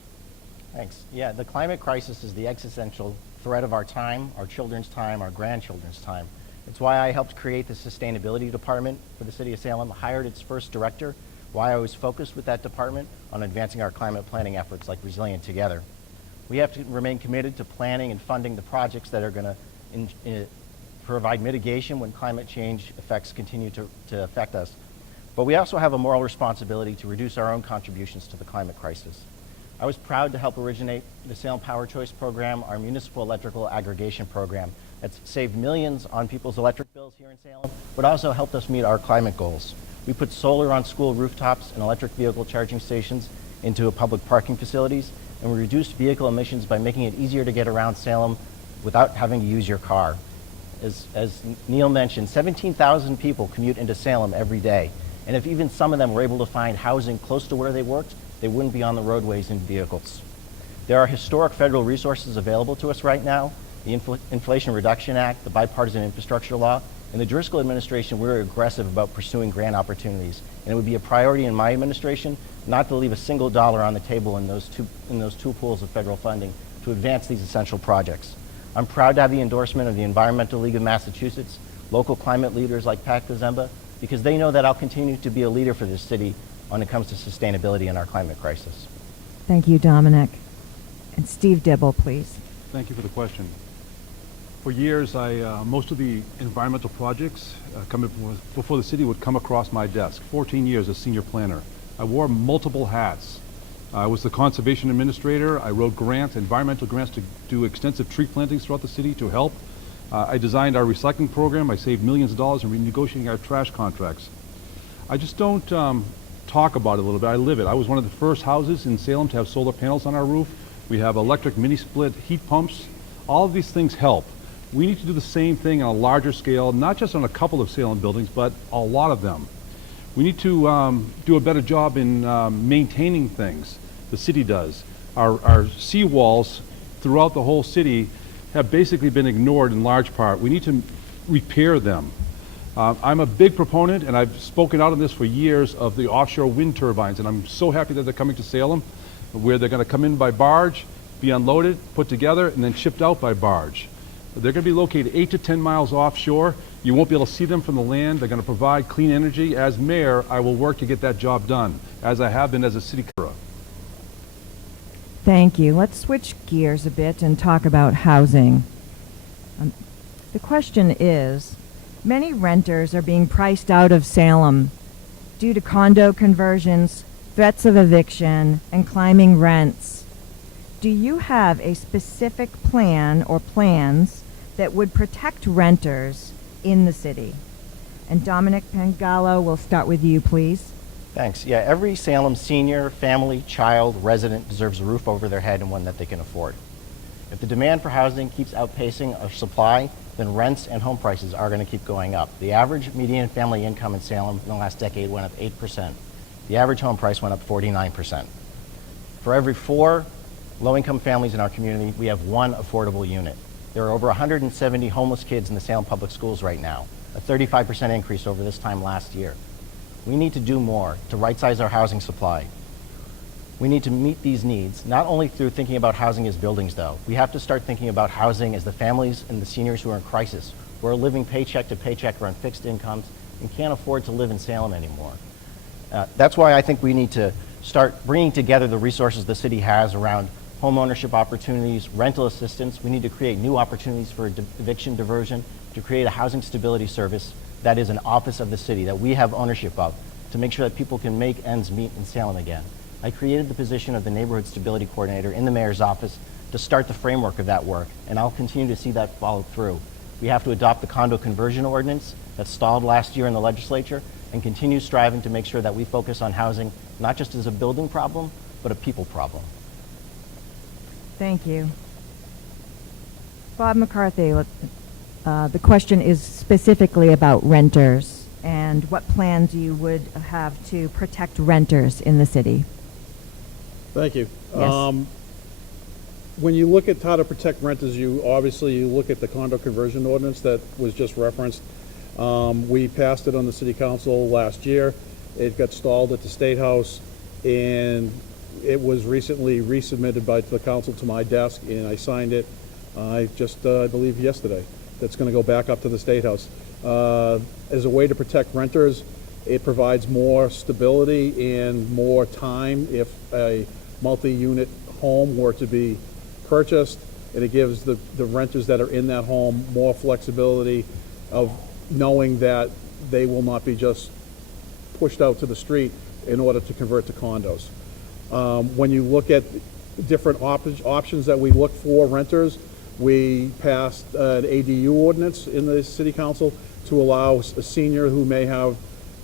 Thanks. Yeah, the climate crisis is the existential threat of our time, our children's time, our grandchildren's time. It's why I helped create the Sustainability Department for the City of Salem, hired its first director, why I was focused with that department on advancing our climate planning efforts like Resilient Together. We have to remain committed to planning and funding the projects that are going to provide mitigation when climate change effects continue to affect us. But we also have a moral responsibility to reduce our own contributions to the climate crisis. I was proud to help originate the Salem Power Choice Program, our municipal electrical aggregation program that's saved millions on people's electric bills here in Salem, but also helped us meet our climate goals. We put solar on school rooftops and electric vehicle charging stations into public parking facilities, and we reduced vehicle emissions by making it easier to get around Salem without having to use your car. As Neil mentioned, 17,000 people commute into Salem every day, And if even some of them were able to find housing close to where they worked, they wouldn't be on the roadways in vehicles. There are historic federal resources available to us right now, the Inflation Reduction Act, the Bipartisan Infrastructure Law. In the Driscoll administration, we're aggressive about pursuing grant opportunities, and it would be a priority in my administration not to leave a single dollar on the table in those two pools of federal funding to advance these essential projects. I'm proud to have the endorsement of the Environmental League of Massachusetts, local climate leaders like Pat Gazemba, because they know that I'll continue to be a leader for this city when it comes to sustainability in our climate crisis. Thank you, Dominic. And Steve Dibble, please. Thank you for the question. For years, most of the environmental projects coming before the city would come across my desk. 14 years as senior planner. I wore multiple hats. I was the conservation administrator. I wrote grants, environmental grants to do extensive tree plantings throughout the city to help. I designed our recycling program. I saved millions of dollars in renegotiating our trash contracts. I just don't talk about it a little bit. I live it. I was one of the first houses in Salem to have solar panels on our roof. We have electric mini-split heat pumps. All of these things help. We need to do the same thing on a larger scale, not just on a couple of Salem buildings, but a lot of them. We need to do a better job in maintaining things. The city does. Our seawalls throughout the whole city have basically been ignored in large part. We need to repair them. I'm a big proponent, and I've spoken out on this for years, of the offshore wind turbines, and I'm so happy that they're coming to Salem, where they're going to come in by barge, be unloaded, put together, and then shipped out by barge. They're going to be located 8 to 10 miles offshore. You won't be able to see them from the land. They're going to provide clean energy. As mayor, I will work to get that job done, as I have been as a city councilor. Thank you. Let's switch gears a bit and talk about housing. The question is, many renters are being priced out of Salem due to condo conversions, threats of eviction, and climbing rents. Do you have a specific plan or plans that would protect renters in the city? And Dominic Pangallo, we'll start with you, please. Thanks. Yeah, every Salem senior, family, child, resident deserves a roof over their head and one that they can afford. If the demand for housing keeps outpacing our supply, then rents and home prices are going to keep going up. The average median family income in Salem in the last decade went up 8%. The average home price went up 49%. For every 4 low-income families in our community, we have 1 affordable unit. There are over 170 homeless kids in the Salem Public Schools right now, a 35% increase over this time last year. We need to do more to right-size our housing supply. We need to meet these needs, not only through thinking about housing as buildings, though. We have to start thinking about housing as the families and the seniors who are in crisis, who are living paycheck to paycheck or on fixed incomes and can't afford to live in Salem anymore. That's why I think we need to start bringing together the resources the city has around home ownership opportunities, rental assistance. We need to create new opportunities for eviction diversion, to create a housing stability service that is an office of the city that we have ownership of, to make sure that people can make ends meet in Salem again. I created the position of the Neighborhood Stability Coordinator in the mayor's office to start the framework of that work, and I'll continue to see that followed through. We have to adopt the condo conversion ordinance that stalled last year in the legislature and continue striving to make sure that we focus on housing not just as a building problem, but a people problem. Thank you. Bob McCarthy, the question is specifically about renters and what plans you would have to protect renters in the city. Thank you. Yes. When you look at how to protect renters, you look at the condo conversion ordinance that was just referenced. We passed it on the city council last year. It got stalled at the State House, and it was recently resubmitted by the council to my desk, and I signed it. I believe yesterday. That's going to go back up to the State House. As a way to protect renters, it provides more stability and more time if a multi-unit home were to be purchased, and it gives the renters that are in that home more flexibility of knowing that they will not be just pushed out to the street in order to convert to condos. When you look at different options that we look for renters, we passed an ADU ordinance in the city council to allow a senior who may have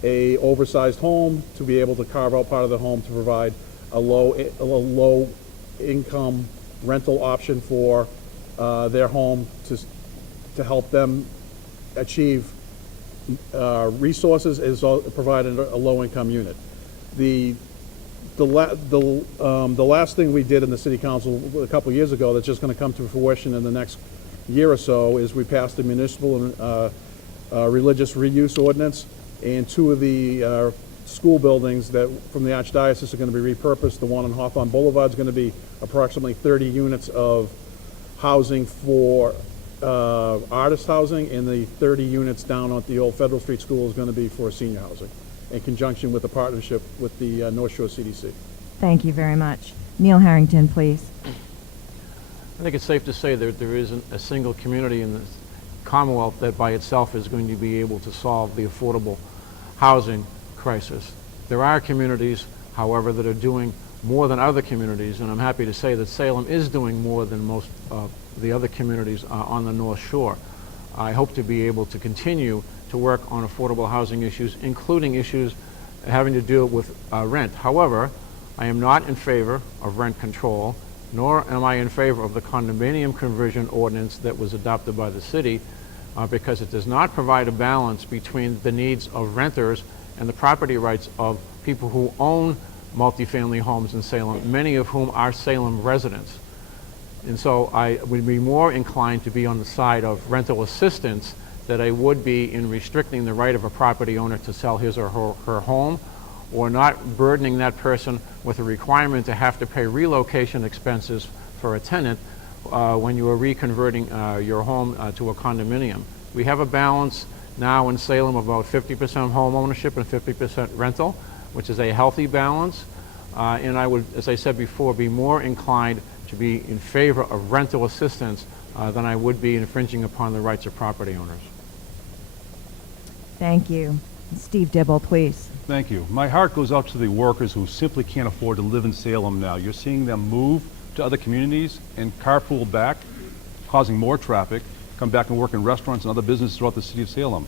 a oversized home to be able to carve out part of the home to provide a low income rental option for their home to help them achieve resources is provided a low-income unit. The last thing we did in the city council a couple years ago that's just going to come to fruition in the next year or so is we passed the municipal religious reuse ordinance, and 2 of the school buildings that from the Archdiocese are going to be repurposed. The one on Hawthorne Boulevard is going to be approximately 30 units of housing for artist housing, and the 30 units down at the old Federal Street School is going to be for senior housing, in conjunction with the partnership with the North Shore CDC. Thank you very much. Neil Harrington, please. I think it's safe to say that there isn't a single community in the Commonwealth that by itself is going to be able to solve the affordable housing crisis. There are communities, however, that are doing more than other communities, and I'm happy to say that Salem is doing more than most of the other communities on the North Shore. I hope to be able to continue to work on affordable housing issues, including issues having to do with rent. However, I am not in favor of rent control, nor am I in favor of the condominium conversion ordinance that was adopted by the city, because it does not provide a balance between the needs of renters and the property rights of people who own multifamily homes in Salem, many of whom are Salem residents. And so I would be more inclined to be on the side of rental assistance than I would be in restricting the right of a property owner to sell his or her home, or not burdening that person with a requirement to have to pay relocation expenses for a tenant when you are reconverting your home to a condominium. We have a balance now in Salem of about 50% home ownership and 50% rental, which is a healthy balance. And I would, as I said before, be more inclined to be in favor of rental assistance than I would be infringing upon the rights of property owners. Thank you. Steve Dibble, please. Thank you. My heart goes out to the workers who simply can't afford to live in Salem now. You're seeing them move to other communities and carpool back, causing more traffic, come back and work in restaurants and other businesses throughout the city of Salem.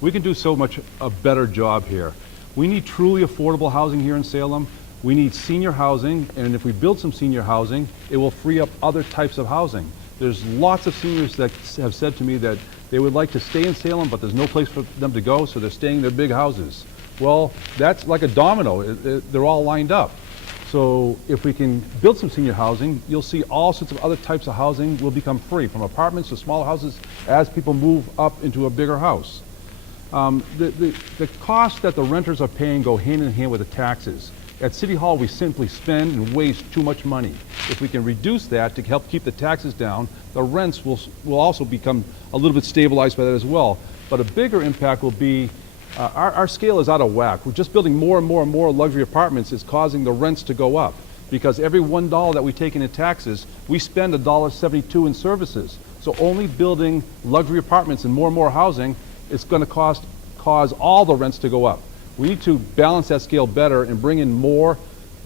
We can do so much a better job here. We need truly affordable housing here in Salem. We need senior housing, and if we build some senior housing, it will free up other types of housing. There's lots of seniors that have said to me that they would like to stay in Salem, but there's no place for them to go, so they're staying in their big houses. Well, that's like a domino. They're all lined up. So if we can build some senior housing, you'll see all sorts of other types of housing will become free, from apartments to smaller houses as people move up into a bigger house. The costs that the renters are paying go hand in hand with the taxes. At City Hall, we simply spend and waste too much money. If we can reduce that to help keep the taxes down, the rents will also become a little bit stabilized by that as well. But a bigger impact will be our scale is out of whack. We're just building more and more and more luxury apartments is causing the rents to go up, because every $1 that we take in taxes, we spend $1.72 in services. So only building luxury apartments and more housing is going to cause all the rents to go up. We need to balance that scale better and bring in more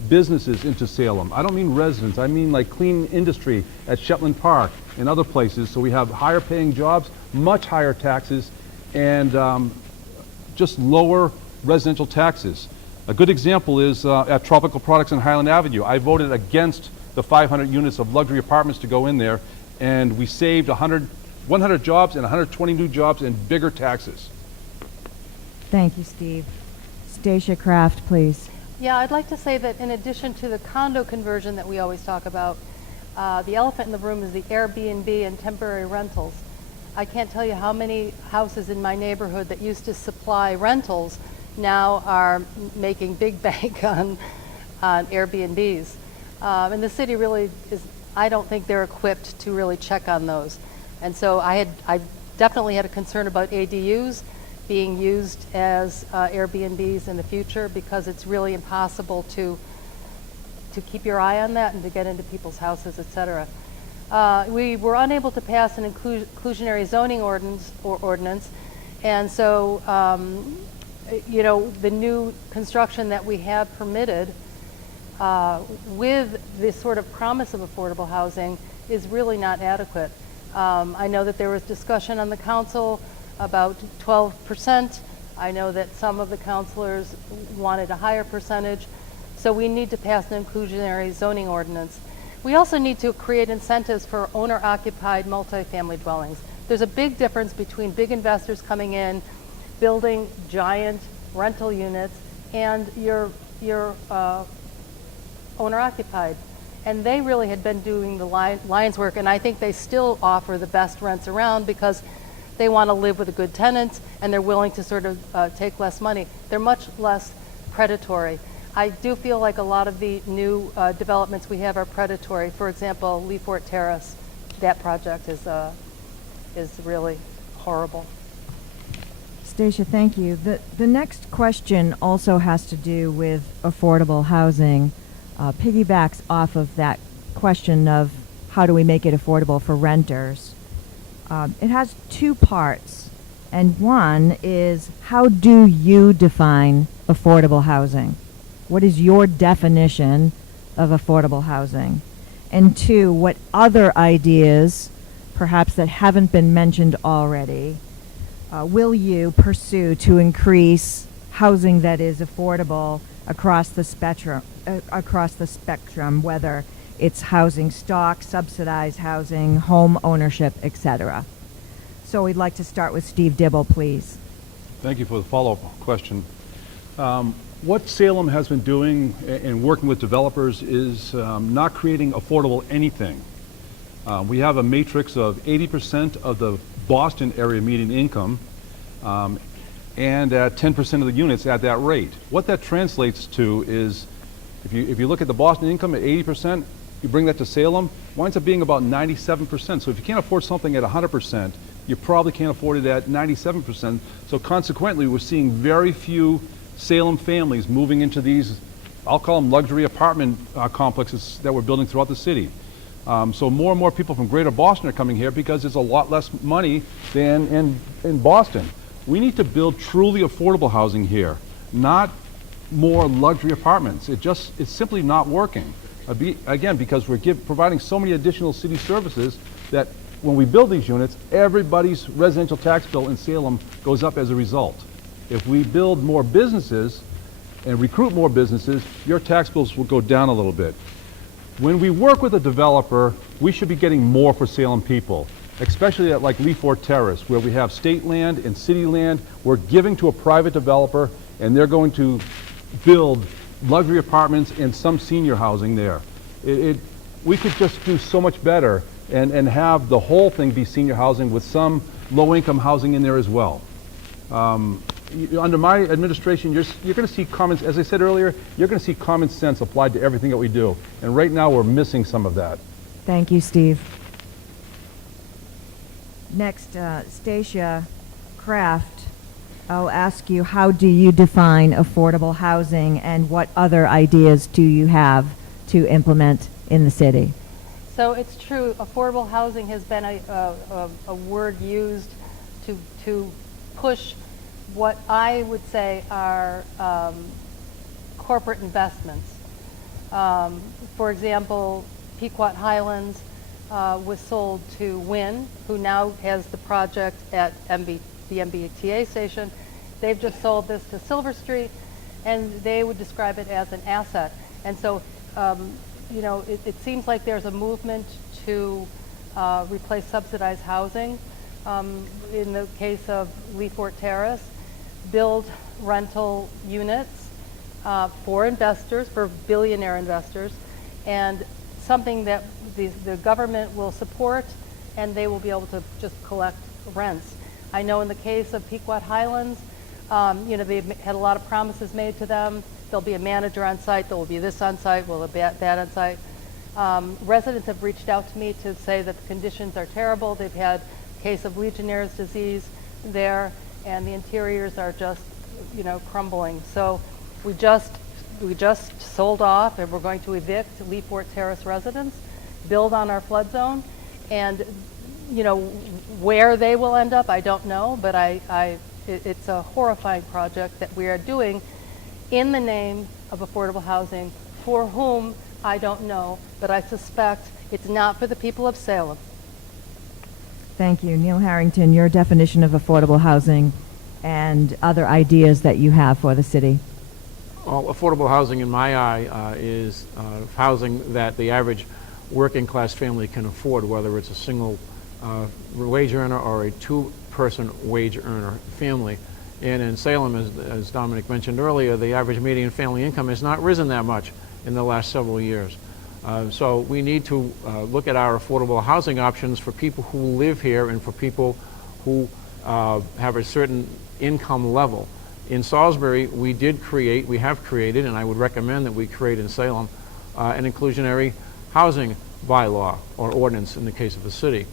businesses into Salem. I don't mean residents, I mean like clean industry at Shetland Park and other places, so we have higher paying jobs, much higher taxes, and just lower residential taxes. A good example is at Tropical Products on Highland Avenue. I voted against the 500 units of luxury apartments to go in there, and we saved 100 jobs and 120 new jobs and bigger taxes. Thank you, Steve. Stacia Kraft, please. Yeah, I'd like to say that in addition to the condo conversion that we always talk about, the elephant in the room is the Airbnb and temporary rentals. I can't tell you how many houses in my neighborhood that used to supply rentals now are making big bank on Airbnbs. And the city really is, I don't think they're equipped to really check on those. And so I definitely had a concern about ADUs being used as Airbnbs in the future, because it's really impossible to keep your eye on that and to get into people's houses, et cetera. We were unable to pass an inclusionary zoning ordinance, and so the new construction that we have permitted with this sort of promise of affordable housing is really not adequate. I know that there was discussion on the council about 12%. I know that some of the councilors wanted a higher percentage. So we need to pass an inclusionary zoning ordinance. We also need to create incentives for owner-occupied multifamily dwellings. There's a big difference between big investors coming in, building giant rental units, and you're owner-occupied. And they really had been doing the lion's work, and I think they still offer the best rents around because they want to live with a good tenant, and they're willing to sort of take less money. They're much less predatory. I do feel like a lot of the new developments we have are predatory. For example, Leafort Terrace, that project is really horrible. Stacia, thank you. The next question also has to do with affordable housing, piggybacks off of that question of how do we make it affordable for renters. It has two parts, and one is how do you define affordable housing? What is your definition of affordable housing? And two, what other ideas, perhaps that haven't been mentioned already, will you pursue to increase housing that is affordable across the spectrum, whether it's housing stock, subsidized housing, home ownership, etc.? So we'd like to start with Steve Dibble, please. Thank you for the follow-up question. What Salem has been doing in working with developers is not creating affordable anything. We have a matrix of 80% of the Boston area median income and at 10% of the units at that rate. What that translates to is if you look at the Boston income at 80%, you bring that to Salem, winds up being about 97%. So if you can't afford something at 100%, you probably can't afford it at 97%. So consequently, we're seeing very few Salem families moving into these, I'll call them luxury apartment complexes that we're building throughout the city. So more and more people from greater Boston are coming here because there's a lot less money than in Boston. We need to build truly affordable housing here, not more luxury apartments. It's simply not working. Again, because we're providing so many additional city services that when we build these units, everybody's residential tax bill in Salem goes up as a result. If we build more businesses and recruit more businesses, your tax bills will go down a little bit. When we work with a developer, we should be getting more for Salem people, especially at like Leafort Terrace, where we have state land and city land. We're giving to a private developer, and they're going to build luxury apartments and some senior housing there. We could just do so much better and have the whole thing be senior housing with some low-income housing in there as well. Under my administration, you're going to see as I said earlier, you're going to see common sense applied to everything that we do. And right now, we're missing some of that. Thank you, Steve. Next, Stacia Kraft, I'll ask you, how do you define affordable housing, and what other ideas do you have to implement in the city? So it's true, affordable housing has been a word used to push what I would say are corporate investments. For example, Pequot Highlands was sold to Wynn, who now has the project at the MBTA station. They've just sold this to Silver Street, and they would describe it as an asset. And so, it seems like there's a movement to replace subsidized housing. In the case of Leafort Terrace, build rental units for investors, for billionaire investors, and something that the government will support, and they will be able to just collect rents. I know in the case of Pequot Highlands, they've had a lot of promises made to them. There'll be a manager on site, there will be this on site, will be that on site. Residents have reached out to me to say that the conditions are terrible. They've had a case of Legionnaire's disease there, and the interiors are just, crumbling. So we just sold off, and we're going to evict Leafort Terrace residents, build on our flood zone, and where they will end up, I don't know, but it's a horrifying project that we are doing in the name of affordable housing. For whom, I don't know, but I suspect it's not for the people of Salem. Thank you. Neil Harrington, your definition of affordable housing and other ideas that you have for the city. Well, affordable housing, in my eye, is housing that the average working class family can afford, whether it's a single wage earner or a two-person wage earner family. And in Salem, as Dominic mentioned earlier, the average median family income has not risen that much in the last several years. So we need to look at our affordable housing options for people who live here and for people who have a certain income level. In Salisbury, we have created, and I would recommend that we create in Salem, an inclusionary housing bylaw or ordinance in the case of the city,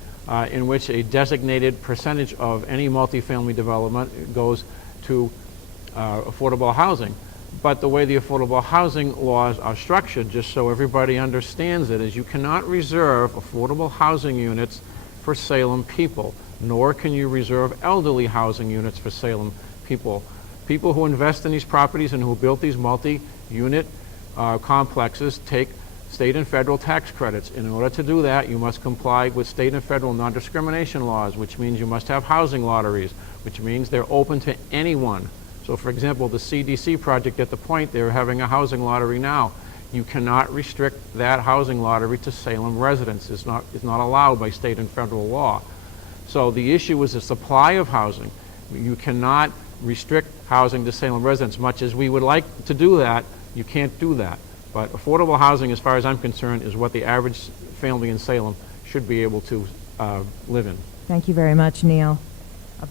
in which a designated percentage of any multifamily development goes to affordable housing. But the way the affordable housing laws are structured, just so everybody understands it, is you cannot reserve affordable housing units for Salem people, nor can you reserve elderly housing units for Salem people. People who invest in these properties and who built these multi-unit complexes take state and federal tax credits. In order to do that, you must comply with state and federal non-discrimination laws, which means you must have housing lotteries, which means they're open to anyone. So, for example, the CDC project at the Point, they're having a housing lottery now. You cannot restrict that housing lottery to Salem residents. It's not allowed by state and federal law. So the issue is the supply of housing. You cannot restrict housing to Salem residents. Much as we would like to do that, you can't do that. But affordable housing, as far as I'm concerned, is what the average family in Salem should be able to live in. Thank you very much, Neil.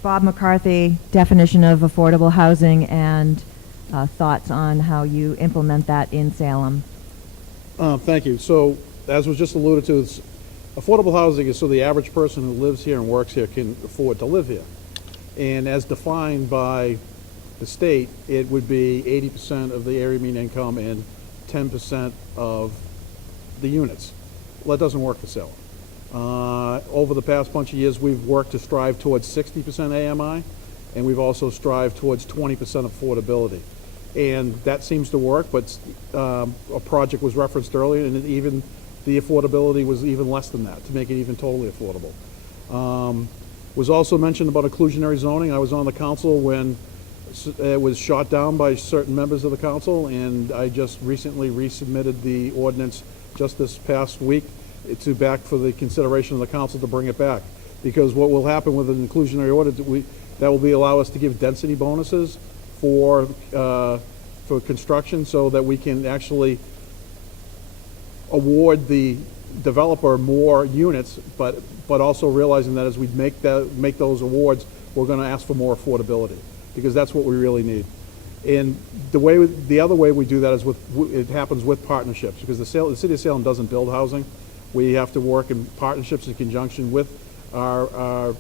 Bob McCarthy, definition of affordable housing and thoughts on how you implement that in Salem. Thank you. So, as was just alluded to, affordable housing is so the average person who lives here and works here can afford to live here. And as defined by the state, it would be 80% of the area mean income and 10% of the units. Well, that doesn't work for Salem. Over the past bunch of years, we've worked to strive towards 60% AMI, and we've also strived towards 20% affordability. And that seems to work, but a project was referenced earlier, and even the affordability was even less than that, to make it even totally affordable. Was also mentioned about inclusionary zoning. I was on the council when it was shot down by certain members of the council, and I just recently resubmitted the ordinance just this past week to back for the consideration of the council to bring it back. Because what will happen with an inclusionary ordinance, that will allow us to give density bonuses for construction, so that we can actually award the developer more units, but also realizing that as we make those awards, we're going to ask for more affordability, because that's what we really need. And the other way we do that is it happens with partnerships, because the city of Salem doesn't build housing. We have to work in partnerships in conjunction with our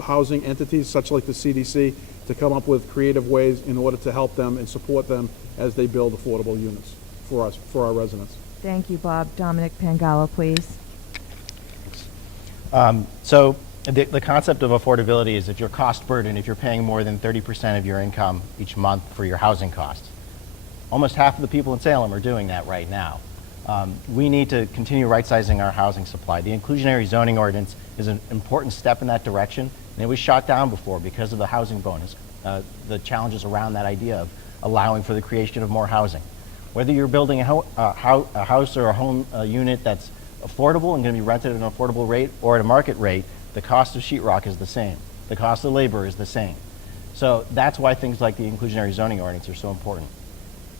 housing entities, such like the CDC, to come up with creative ways in order to help them and support them as they build affordable units for us, for our residents. Thank you, Bob. Dominic Pangallo, please. So the concept of affordability is if you're cost burdened, if you're paying more than 30% of your income each month for your housing costs. Almost half of the people in Salem are doing that right now. We need to continue right-sizing our housing supply. The inclusionary zoning ordinance is an important step in that direction, and it was shot down before because of the housing bonus, the challenges around that idea of allowing for the creation of more housing. Whether you're building a house or a home unit that's affordable and going to be rented at an affordable rate or at a market rate, the cost of sheetrock is the same. The cost of labor is the same. So that's why things like the inclusionary zoning ordinance are so important.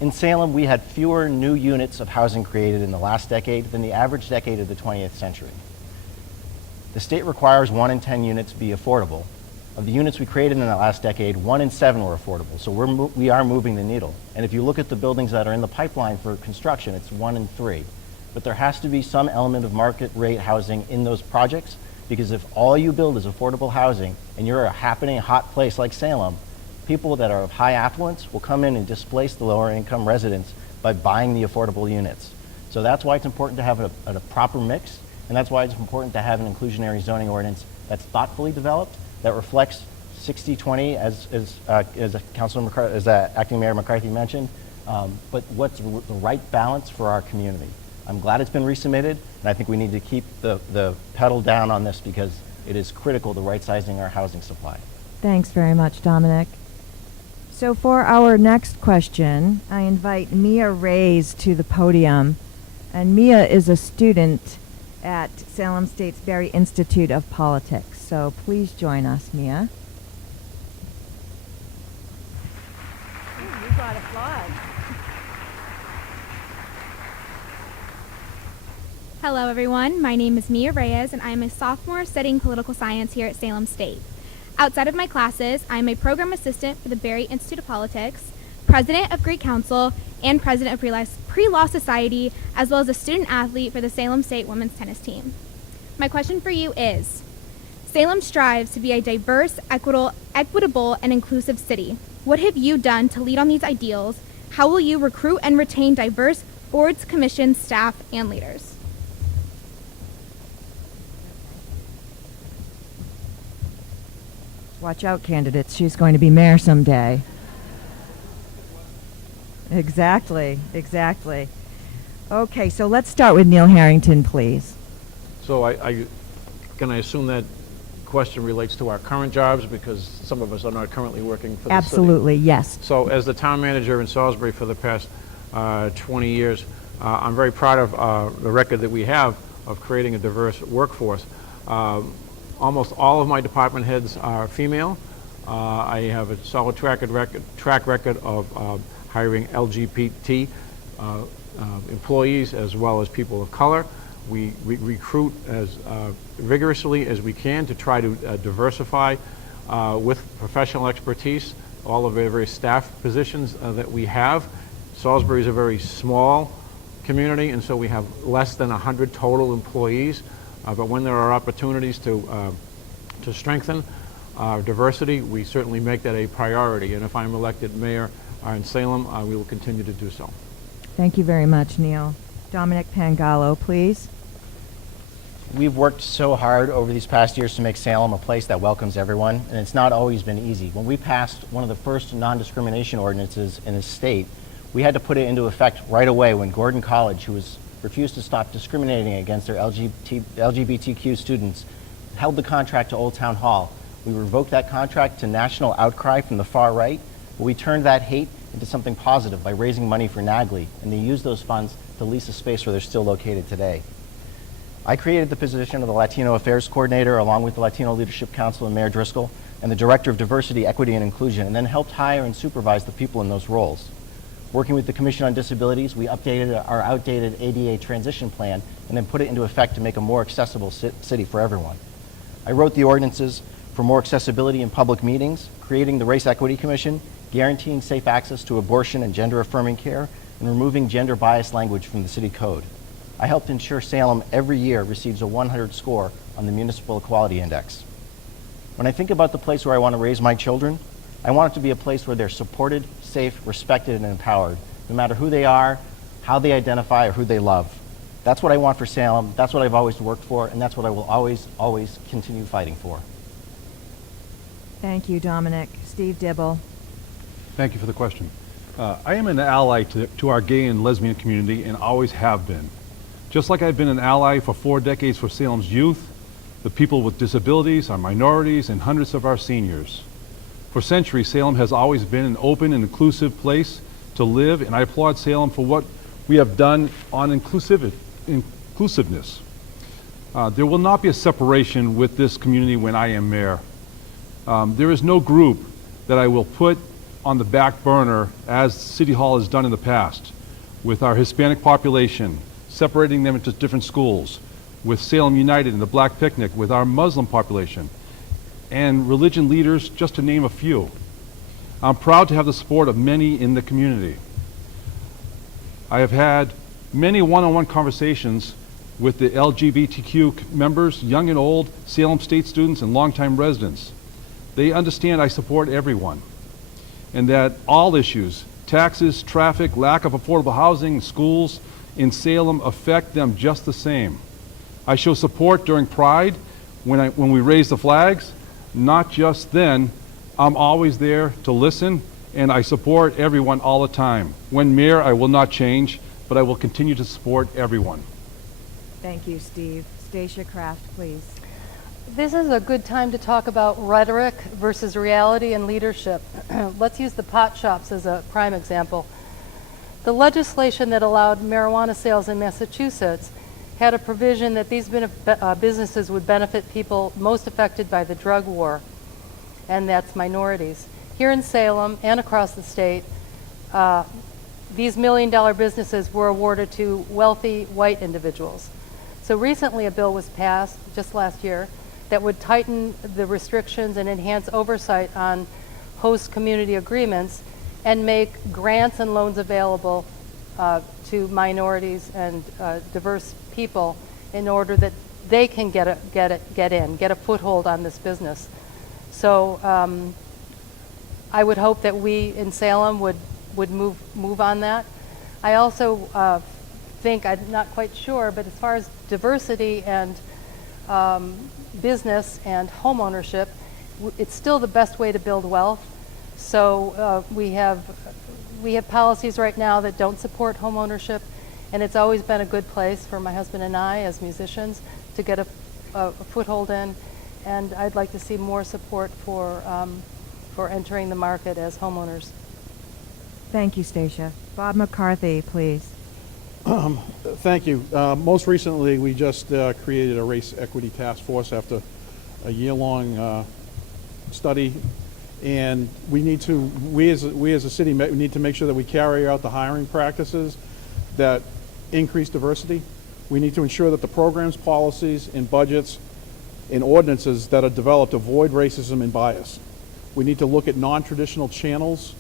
In Salem, we had fewer new units of housing created in the last decade than the average decade of the 20th century. The state requires 1 in 10 units be affordable. Of the units we created in the last decade, 1 in 7 were affordable. So we are moving the needle. And if you look at the buildings that are in the pipeline for construction, it's 1 in 3. But there has to be some element of market rate housing in those projects, because if all you build is affordable housing and you're a happening hot place like Salem, people that are of high affluence will come in and displace the lower income residents by buying the affordable units. So that's why it's important to have a proper mix, and that's why it's important to have an inclusionary zoning ordinance that's thoughtfully developed, that reflects 60-20 as Acting Mayor McCarthy mentioned, but what's the right balance for our community. I'm glad it's been resubmitted, and I think we need to keep the pedal down on this, because it is critical to right-sizing our housing supply. Thanks very much, Dominic. So for our next question, I invite Mia Rays to the podium. And Mia is a student at Salem State's Berry Institute of Politics. So please join us, Mia. Applause. Hello, everyone. My name is Mia Reyes, and I am a sophomore studying political science here at Salem State. Outside of my classes, I am a program assistant for the Barry Institute of Politics, president of Greek Council, and president of Pre-Law Society, as well as a student athlete for the Salem State women's tennis team. My question for you is, Salem strives to be a diverse, equitable, and inclusive city. What have you done to lead on these ideals? How will you recruit and retain diverse boards, commissions, staff, and leaders? Watch out, candidates. She's going to be mayor someday. Exactly, exactly. Okay, so let's start with Neil Harrington, please. So can I assume that question relates to our current jobs, because some of us are not currently working for the city? Absolutely, yes. So as the town manager in Salisbury for the past 20 years, I'm very proud of the record that we have of creating a diverse workforce. Almost all of my department heads are female. I have a solid track record of hiring LGBT employees as well as people of color. We recruit as vigorously as we can to try to diversify with professional expertise all of the various staff positions that we have. Salisbury is a very small community, and so we have less than 100 total employees. But when there are opportunities to strengthen diversity, we certainly make that a priority. And if I'm elected mayor in Salem, we will continue to do so. Thank you very much, Neil. Dominic Pangallo, please. We've worked so hard over these past years to make Salem a place that welcomes everyone, and it's not always been easy. When we passed one of the first non-discrimination ordinances in the state, we had to put it into effect right away when Gordon College, who refused to stop discriminating against their LGBTQ students, held the contract to Old Town Hall. We revoked that contract to national outcry from the far right, but we turned that hate into something positive by raising money for NAGLI, and they used those funds to lease a space where they're still located today. I created the position of the Latino Affairs Coordinator along with the Latino Leadership Council and Mayor Driscoll and the Director of Diversity, Equity, and Inclusion, and then helped hire and supervise the people in those roles. Working with the Commission on Disabilities, we updated our outdated ADA transition plan and then put it into effect to make a more accessible city for everyone. I wrote the ordinances for more accessibility in public meetings, creating the Race Equity Commission, guaranteeing safe access to abortion and gender-affirming care, and removing gender-biased language from the city code. I helped ensure Salem every year receives a 100 score on the Municipal Equality Index. When I think about the place where I want to raise my children, I want it to be a place where they're supported, safe, respected, and empowered, no matter who they are, how they identify, or who they love. That's what I want for Salem, that's what I've always worked for, and that's what I will always, always continue fighting for. Thank you, Dominic. Steve Dibble. Thank you for the question. I am an ally to our gay and lesbian community and always have been. Just like I've been an ally for 4 decades for Salem's youth, the people with disabilities, our minorities, and hundreds of our seniors. For centuries, Salem has always been an open and inclusive place to live, and I applaud Salem for what we have done on inclusiveness. There will not be a separation with this community when I am mayor. There is no group that I will put on the back burner as City Hall has done in the past, with our Hispanic population, separating them into different schools, with Salem United and the Black Picnic, with our Muslim population, and religion leaders, just to name a few. I'm proud to have the support of many in the community. I have had many one-on-one conversations with the LGBTQ members, young and old, Salem State students, and longtime residents. They understand I support everyone, and that all issues, taxes, traffic, lack of affordable housing, schools in Salem affect them just the same. I show support during Pride when we raise the flags. Not just then. I'm always there to listen, and I support everyone all the time. When mayor, I will not change, but I will continue to support everyone. Thank you, Steve. Stacia Kraft, please. This is a good time to talk about rhetoric versus reality and leadership. Let's use the pot shops as a prime example. The legislation that allowed marijuana sales in Massachusetts had a provision that these businesses would benefit people most affected by the drug war, and that's minorities. Here in Salem and across the state, these million-dollar businesses were awarded to wealthy white individuals. So recently a bill was passed, just last year, that would tighten the restrictions and enhance oversight on host community agreements and make grants and loans available to minorities and diverse people in order that they can get a foothold on this business. So I would hope that we in Salem would move on that. I also think, I'm not quite sure, but as far as diversity and business and home ownership, it's still the best way to build wealth. So we have policies right now that don't support home ownership, and it's always been a good place for my husband and I as musicians to get a foothold in, and I'd like to see more support for entering the market as homeowners. Thank you, Stacia. Bob McCarthy, please. Thank you. Most recently, we just created a race equity task force after a year-long study, and we as a city need to make sure that we carry out the hiring practices that increase diversity. We need to ensure that the programs, policies, and budgets and ordinances that are developed avoid racism and bias. We need to look at non-traditional channels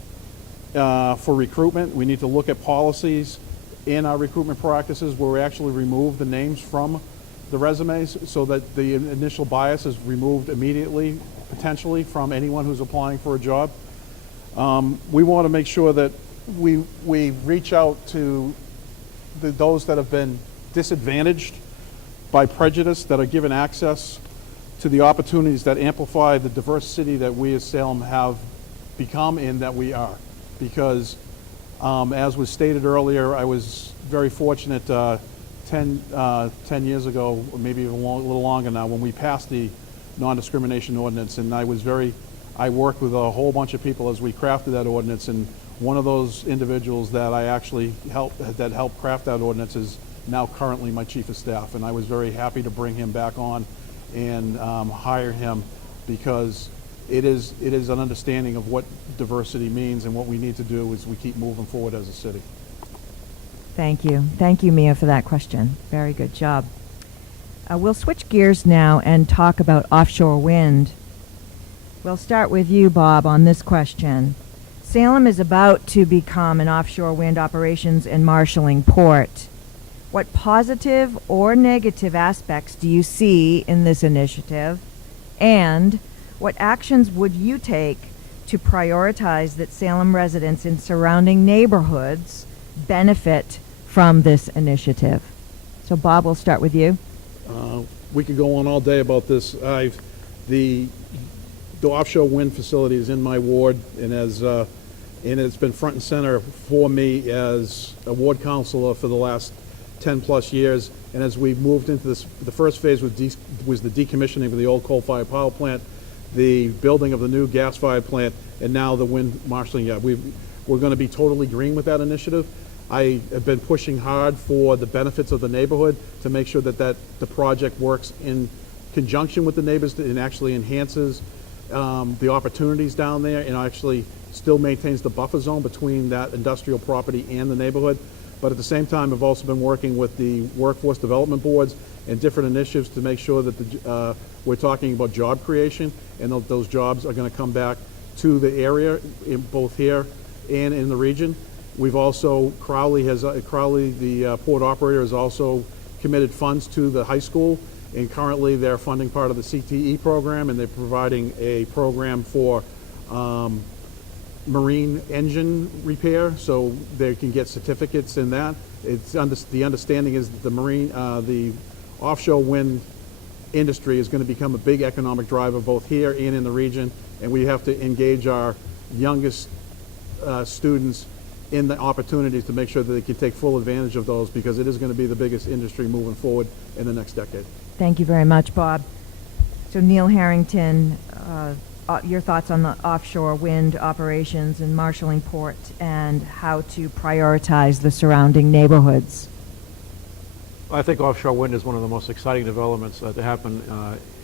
for recruitment. We need to look at policies in our recruitment practices where we actually remove the names from the resumes so that the initial bias is removed immediately, potentially, from anyone who's applying for a job. We want to make sure that we reach out to those that have been disadvantaged by prejudice, that are given access to the opportunities that amplify the diverse city that we as Salem have become and that we are. Because as was stated earlier, I was very fortunate 10 years ago, or maybe even a little longer now, when we passed the non-discrimination ordinance, and I worked with a whole bunch of people as we crafted that ordinance, and one of those individuals that I actually helped craft that ordinance is now currently my chief of staff, and I was very happy to bring him back on and hire him, because it is an understanding of what diversity means, and what we need to do is we keep moving forward as a city. Thank you. Thank you, Mia, for that question. Very good job. We'll switch gears now and talk about offshore wind. We'll start with you, Bob, on this question. Salem is about to become an offshore wind operations and marshaling port. What positive or negative aspects do you see in this initiative? And what actions would you take to prioritize that Salem residents in surrounding neighborhoods benefit from this initiative? So Bob, we'll start with you. We could go on all day about this. The offshore wind facility is in my ward, and it's been front and center for me as a ward councilor for the last 10 plus years. And as we moved into this, the first phase was the decommissioning of the old coal-fired power plant, the building of the new gas-fired plant, and now the wind marshaling yard. We're going to be totally green with that initiative. I have been pushing hard for the benefits of the neighborhood to make sure that the project works in conjunction with the neighbors and actually enhances the opportunities down there, and actually still maintains the buffer zone between that industrial property and the neighborhood. But at the same time, I've also been working with the workforce development boards and different initiatives to make sure that we're talking about job creation, and those jobs are going to come back to the area, both here and in the region. We've also, Crowley, the port operator, has also committed funds to the high school, and currently they're funding part of the CTE program, and they're providing a program for marine engine repair, so they can get certificates in that. The understanding is that the offshore wind industry is going to become a big economic driver both here and in the region, and we have to engage our youngest students in the opportunities to make sure that they can take full advantage of those, because it is going to be the biggest industry moving forward in the next decade. Thank you very much, Bob. So Neil Harrington, your thoughts on the offshore wind operations and marshaling port and how to prioritize the surrounding neighborhoods. I think offshore wind is one of the most exciting developments that happened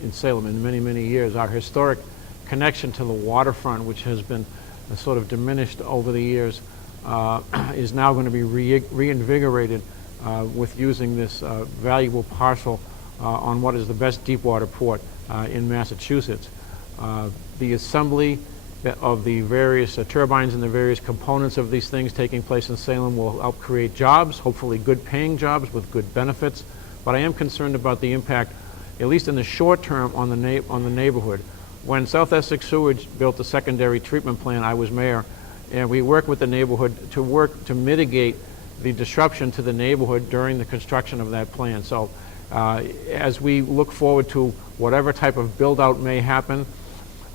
in Salem in many, many years. Our historic connection to the waterfront, which has been sort of diminished over the years, is now going to be reinvigorated with using this valuable parcel on what is the best deep water port in Massachusetts. The assembly of the various turbines and the various components of these things taking place in Salem will help create jobs, hopefully good paying jobs with good benefits. But I am concerned about the impact, at least in the short term, on the neighborhood. When South Essex Sewage built the secondary treatment plant, I was mayor, and we worked with the neighborhood to mitigate the disruption to the neighborhood during the construction of that plant. So as we look forward to whatever type of build out may happen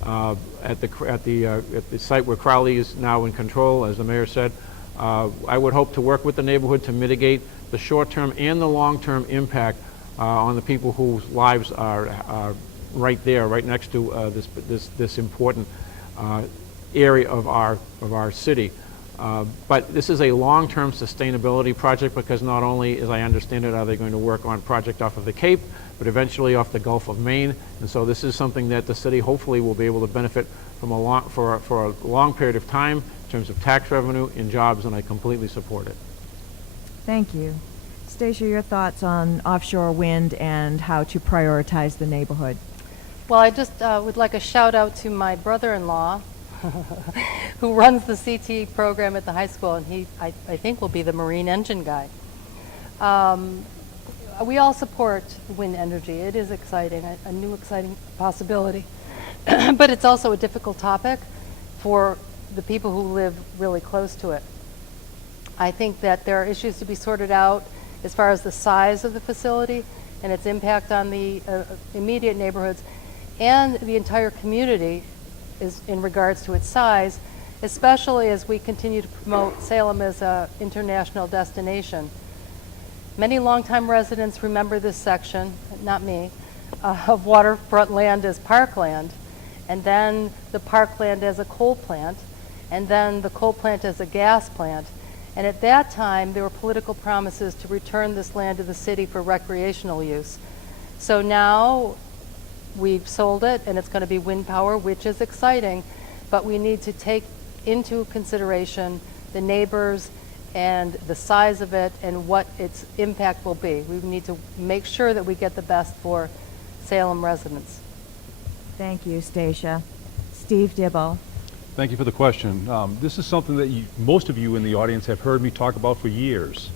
at the site where Crowley is now in control, as the mayor said, I would hope to work with the neighborhood to mitigate the short-term and the long-term impact on the people whose lives are right there, right next to this important area of our city. But this is a long-term sustainability project because not only, as I understand it, are they going to work on project off of the Cape, but eventually off the Gulf of Maine. And so this is something that the city hopefully will be able to benefit from for a long period of time in terms of tax revenue and jobs, and I completely support it. Thank you. Stacia, your thoughts on offshore wind and how to prioritize the neighborhood? Well, I just would like a shout out to my brother-in-law who runs the CT program at the high school, and he, I think, will be the marine engine guy. We all support wind energy. It is exciting, a new exciting possibility. But it's also a difficult topic for the people who live really close to it. I think that there are issues to be sorted out as far as the size of the facility and its impact on the immediate neighborhoods and the entire community is in regards to its size, especially as we continue to promote Salem as an international destination. Many longtime residents remember this section, not me, of waterfront land as parkland, and then the parkland as a coal plant, and then the coal plant as a gas plant. And at that time, there were political promises to return this land to the city for recreational use. So now we've sold it, and it's going to be wind power, which is exciting, but we need to take into consideration the neighbors and the size of it and what its impact will be. We need to make sure that we get the best for Salem residents. Thank you, Stacia. Steve Dibble. Thank you for the question. This is something that most of you in the audience have heard me talk about for years.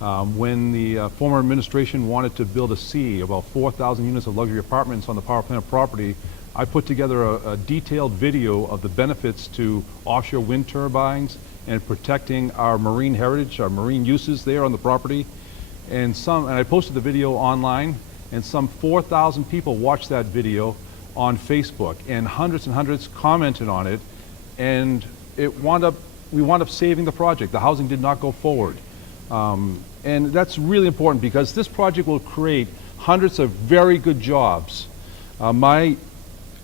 When the former administration wanted to build a C, about 4,000 units of luxury apartments on the power plant property, I put together a detailed video of the benefits to offshore wind turbines and protecting our marine heritage, our marine uses there on the property. And I posted the video online, and some 4,000 people watched that video on Facebook, and hundreds commented on it, and we wound up saving the project. The housing did not go forward. And that's really important because this project will create hundreds of very good jobs. My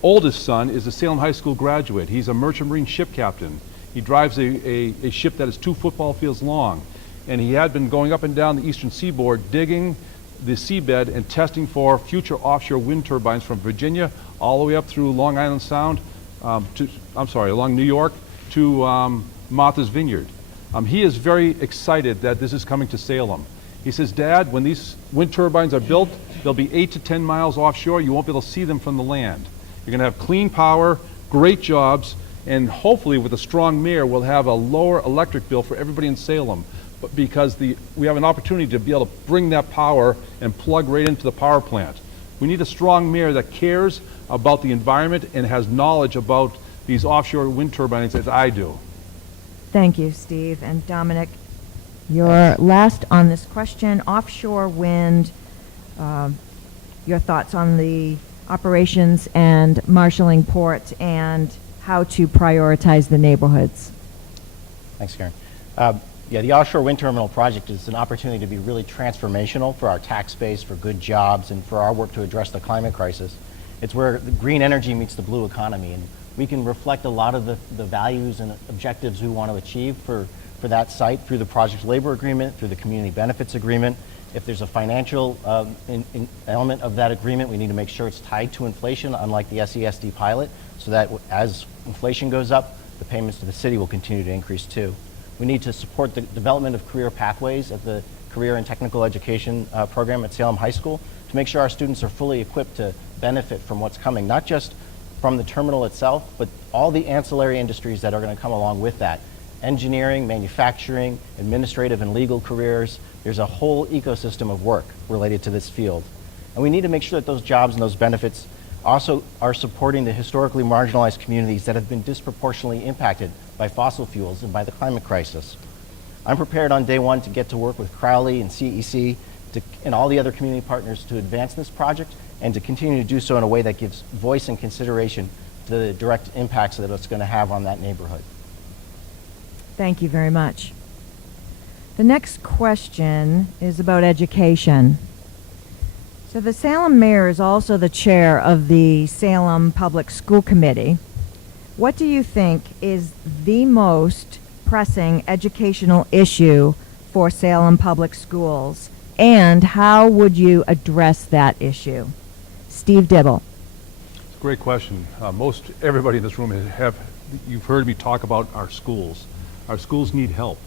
oldest son is a Salem High School graduate. He's a merchant marine ship captain. He drives a ship that is 2 football fields long. And he had been going up and down the eastern seaboard, digging the seabed and testing for future offshore wind turbines from Virginia all the way up through Long Island Sound, along New York to Martha's Vineyard. He is very excited that this is coming to Salem. He says, Dad, when these wind turbines are built, they'll be 8 to 10 miles offshore. You won't be able to see them from the land. You're going to have clean power, great jobs, and hopefully with a strong mayor, we'll have a lower electric bill for everybody in Salem, but because we have an opportunity to be able to bring that power and plug right into the power plant. We need a strong mayor that cares about the environment and has knowledge about these offshore wind turbines as I do. Thank you, Steve. And Dominic, you're last on this question. Offshore wind, your thoughts on the operations and marshaling port and how to prioritize the neighborhoods. Thanks, Karen. Yeah, the offshore wind terminal project is an opportunity to be really transformational for our tax base, for good jobs, and for our work to address the climate crisis. It's where the green energy meets the blue economy, and we can reflect a lot of the values and objectives we want to achieve for that site through the project labor agreement, through the community benefits agreement. If there's a financial element of that agreement, we need to make sure it's tied to inflation, unlike the SESD pilot, so that as inflation goes up, the payments to the city will continue to increase too. We need to support the development of career pathways at the Career and Technical Education program at Salem High School to make sure our students are fully equipped to benefit from what's coming, not just from the terminal itself, but all the ancillary industries that are going to come along with that. Engineering, manufacturing, administrative and legal careers. There's a whole ecosystem of work related to this field. And we need to make sure that those jobs and those benefits also are supporting the historically marginalized communities that have been disproportionately impacted by fossil fuels and by the climate crisis. I'm prepared on day one to get to work with Crowley and CEC and all the other community partners to advance this project and to continue to do so in a way that gives voice and consideration to the direct impacts that it's going to have on that neighborhood. Thank you very much. The next question is about education. So the Salem mayor is also the chair of the Salem Public School Committee. What do you think is the most pressing educational issue for Salem Public Schools, and how would you address that issue? Steve Dibble. It's a great question. Most everybody in this room you've heard me talk about our schools. Our schools need help.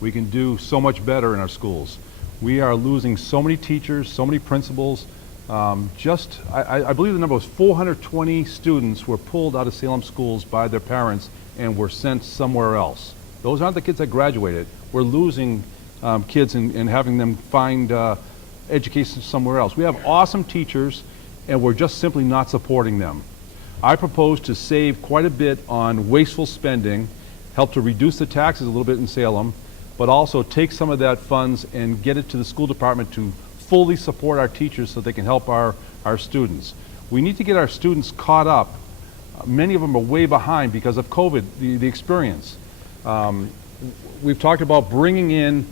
We can do so much better in our schools. We are losing so many teachers, so many principals. I believe the number was 420 students were pulled out of Salem schools by their parents and were sent somewhere else. Those aren't the kids that graduated. We're losing kids and having them find education somewhere else. We have awesome teachers, and we're just simply not supporting them. I propose to save quite a bit on wasteful spending, help to reduce the taxes a little bit in Salem, but also take some of that funds and get it to the school department to fully support our teachers so they can help our students. We need to get our students caught up. Many of them are way behind because of COVID, the experience. We've talked about bringing in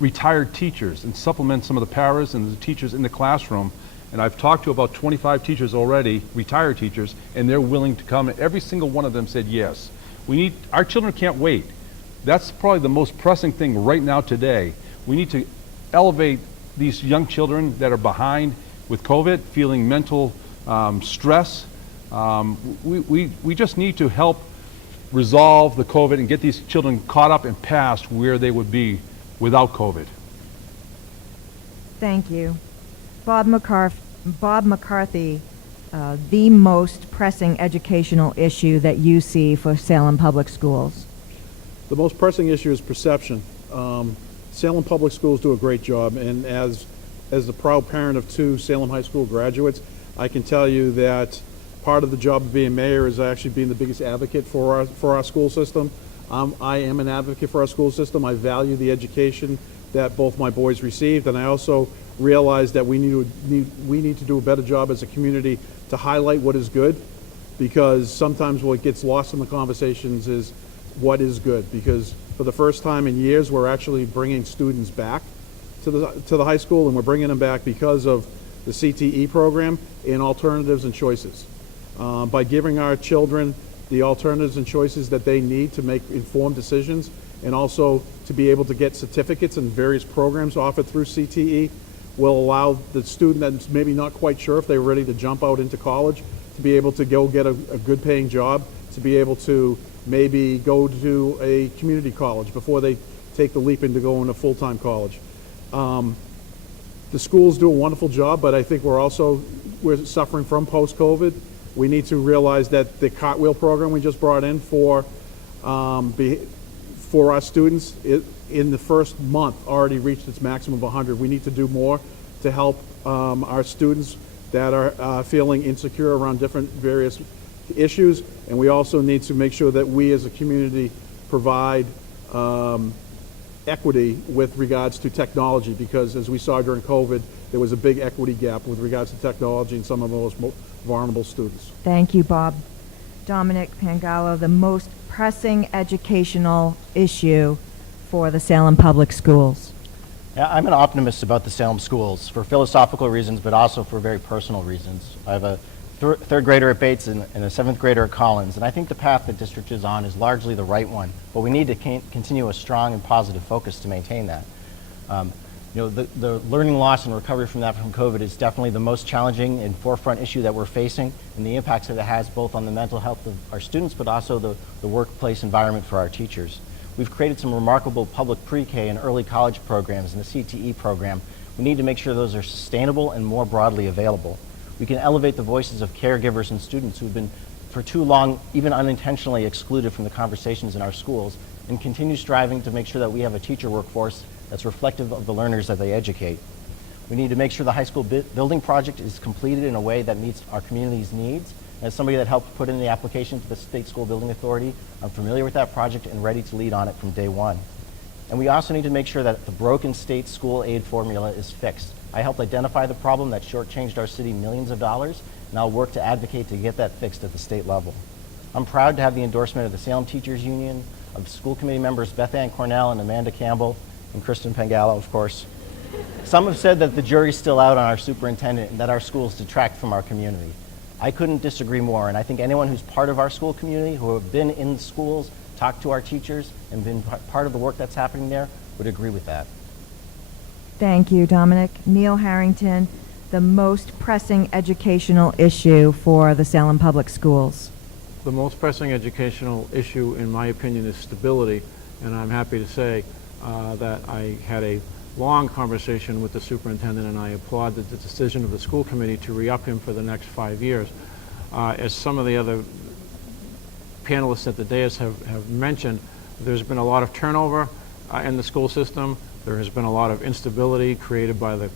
retired teachers and supplement some of the paras and the teachers in the classroom. And I've talked to about 25 teachers already, retired teachers, and they're willing to come. And every single one of them said yes. Our children can't wait. That's probably the most pressing thing right now today. We need to elevate these young children that are behind with COVID, feeling mental stress. We just need to help resolve the COVID and get these children caught up and past where they would be without COVID. Thank you. Bob McCarthy, the most pressing educational issue that you see for Salem Public Schools? The most pressing issue is perception. Salem Public Schools do a great job, and as the proud parent of 2 Salem High School graduates, I can tell you that part of the job of being mayor is actually being the biggest advocate for our school system. I am an advocate for our school system. I value the education that both my boys received, and I also realize that we need to do a better job as a community to highlight what is good, because sometimes what gets lost in the conversations is what is good. Because for the first time in years, we're actually bringing students back to the high school, and we're bringing them back because of the CTE program and alternatives and choices. By giving our children the alternatives and choices that they need to make informed decisions, and also to be able to get certificates and various programs offered through CTE, will allow the student that's maybe not quite sure if they're ready to jump out into college to be able to go get a good paying job, to be able to maybe go to a community college before they take the leap into going to full-time college. The schools do a wonderful job, but I think we're suffering from post-COVID. We need to realize that the Cartwheel program we just brought in for our students, in the first month already reached its maximum of 100. We need to do more to help our students that are feeling insecure around different various issues, and we also need to make sure that we as a community provide equity with regards to technology, because as we saw during COVID, there was a big equity gap with regards to technology and some of the most vulnerable students. Thank you, Bob. Dominic Pangallo, the most pressing educational issue for the Salem Public Schools. Yeah, I'm an optimist about the Salem schools for philosophical reasons, but also for very personal reasons. I have a third grader at Bates and a 7th grader at Collins, and I think the path the district is on is largely the right one, but we need to continue a strong and positive focus to maintain that. You know, the learning loss and recovery from that from COVID is definitely the most challenging and forefront issue that we're facing, and the impacts that it has both on the mental health of our students, but also the workplace environment for our teachers. We've created some remarkable public pre-K and early college programs and the CTE program. We need to make sure those are sustainable and more broadly available. We can elevate the voices of caregivers and students who've been for too long, even unintentionally, excluded from the conversations in our schools, and continue striving to make sure that we have a teacher workforce that's reflective of the learners that they educate. We need to make sure the high school building project is completed in a way that meets our community's needs. And as somebody that helped put in the application to the State School Building Authority, I'm familiar with that project and ready to lead on it from day one. And we also need to make sure that the broken state school aid formula is fixed. I helped identify the problem that shortchanged our city millions of dollars, and I'll work to advocate to get that fixed at the state level. I'm proud to have the endorsement of the Salem Teachers Union, of school committee members Beth Ann Cornell and Amanda Campbell, and Kristen Pengallo, of course. Some have said that the jury's still out on our superintendent and that our schools detract from our community. I couldn't disagree more, and I think anyone who's part of our school community, who have been in the schools, talked to our teachers, and been part of the work that's happening there, would agree with that. Thank you, Dominic. Neil Harrington, the most pressing educational issue for the Salem Public Schools. The most pressing educational issue, in my opinion, is stability, and I'm happy to say that I had a long conversation with the superintendent, and I applaud the decision of the school committee to re-up him for the next 5 years. As some of the other panelists at the dais have mentioned, there's been a lot of turnover in the school system. There has been a lot of instability created by the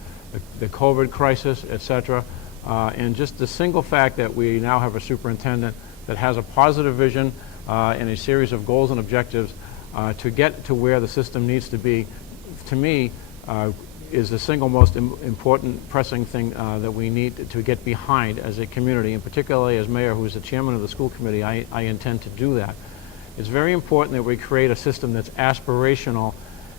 COVID crisis, etc. And just the single fact that we now have a superintendent that has a positive vision and a series of goals and objectives to get to where the system needs to be, to me, is the single most important pressing thing that we need to get behind as a community, and particularly as mayor, who is the chairman of the school committee, I intend to do that. It's very important that we create a system that's aspirational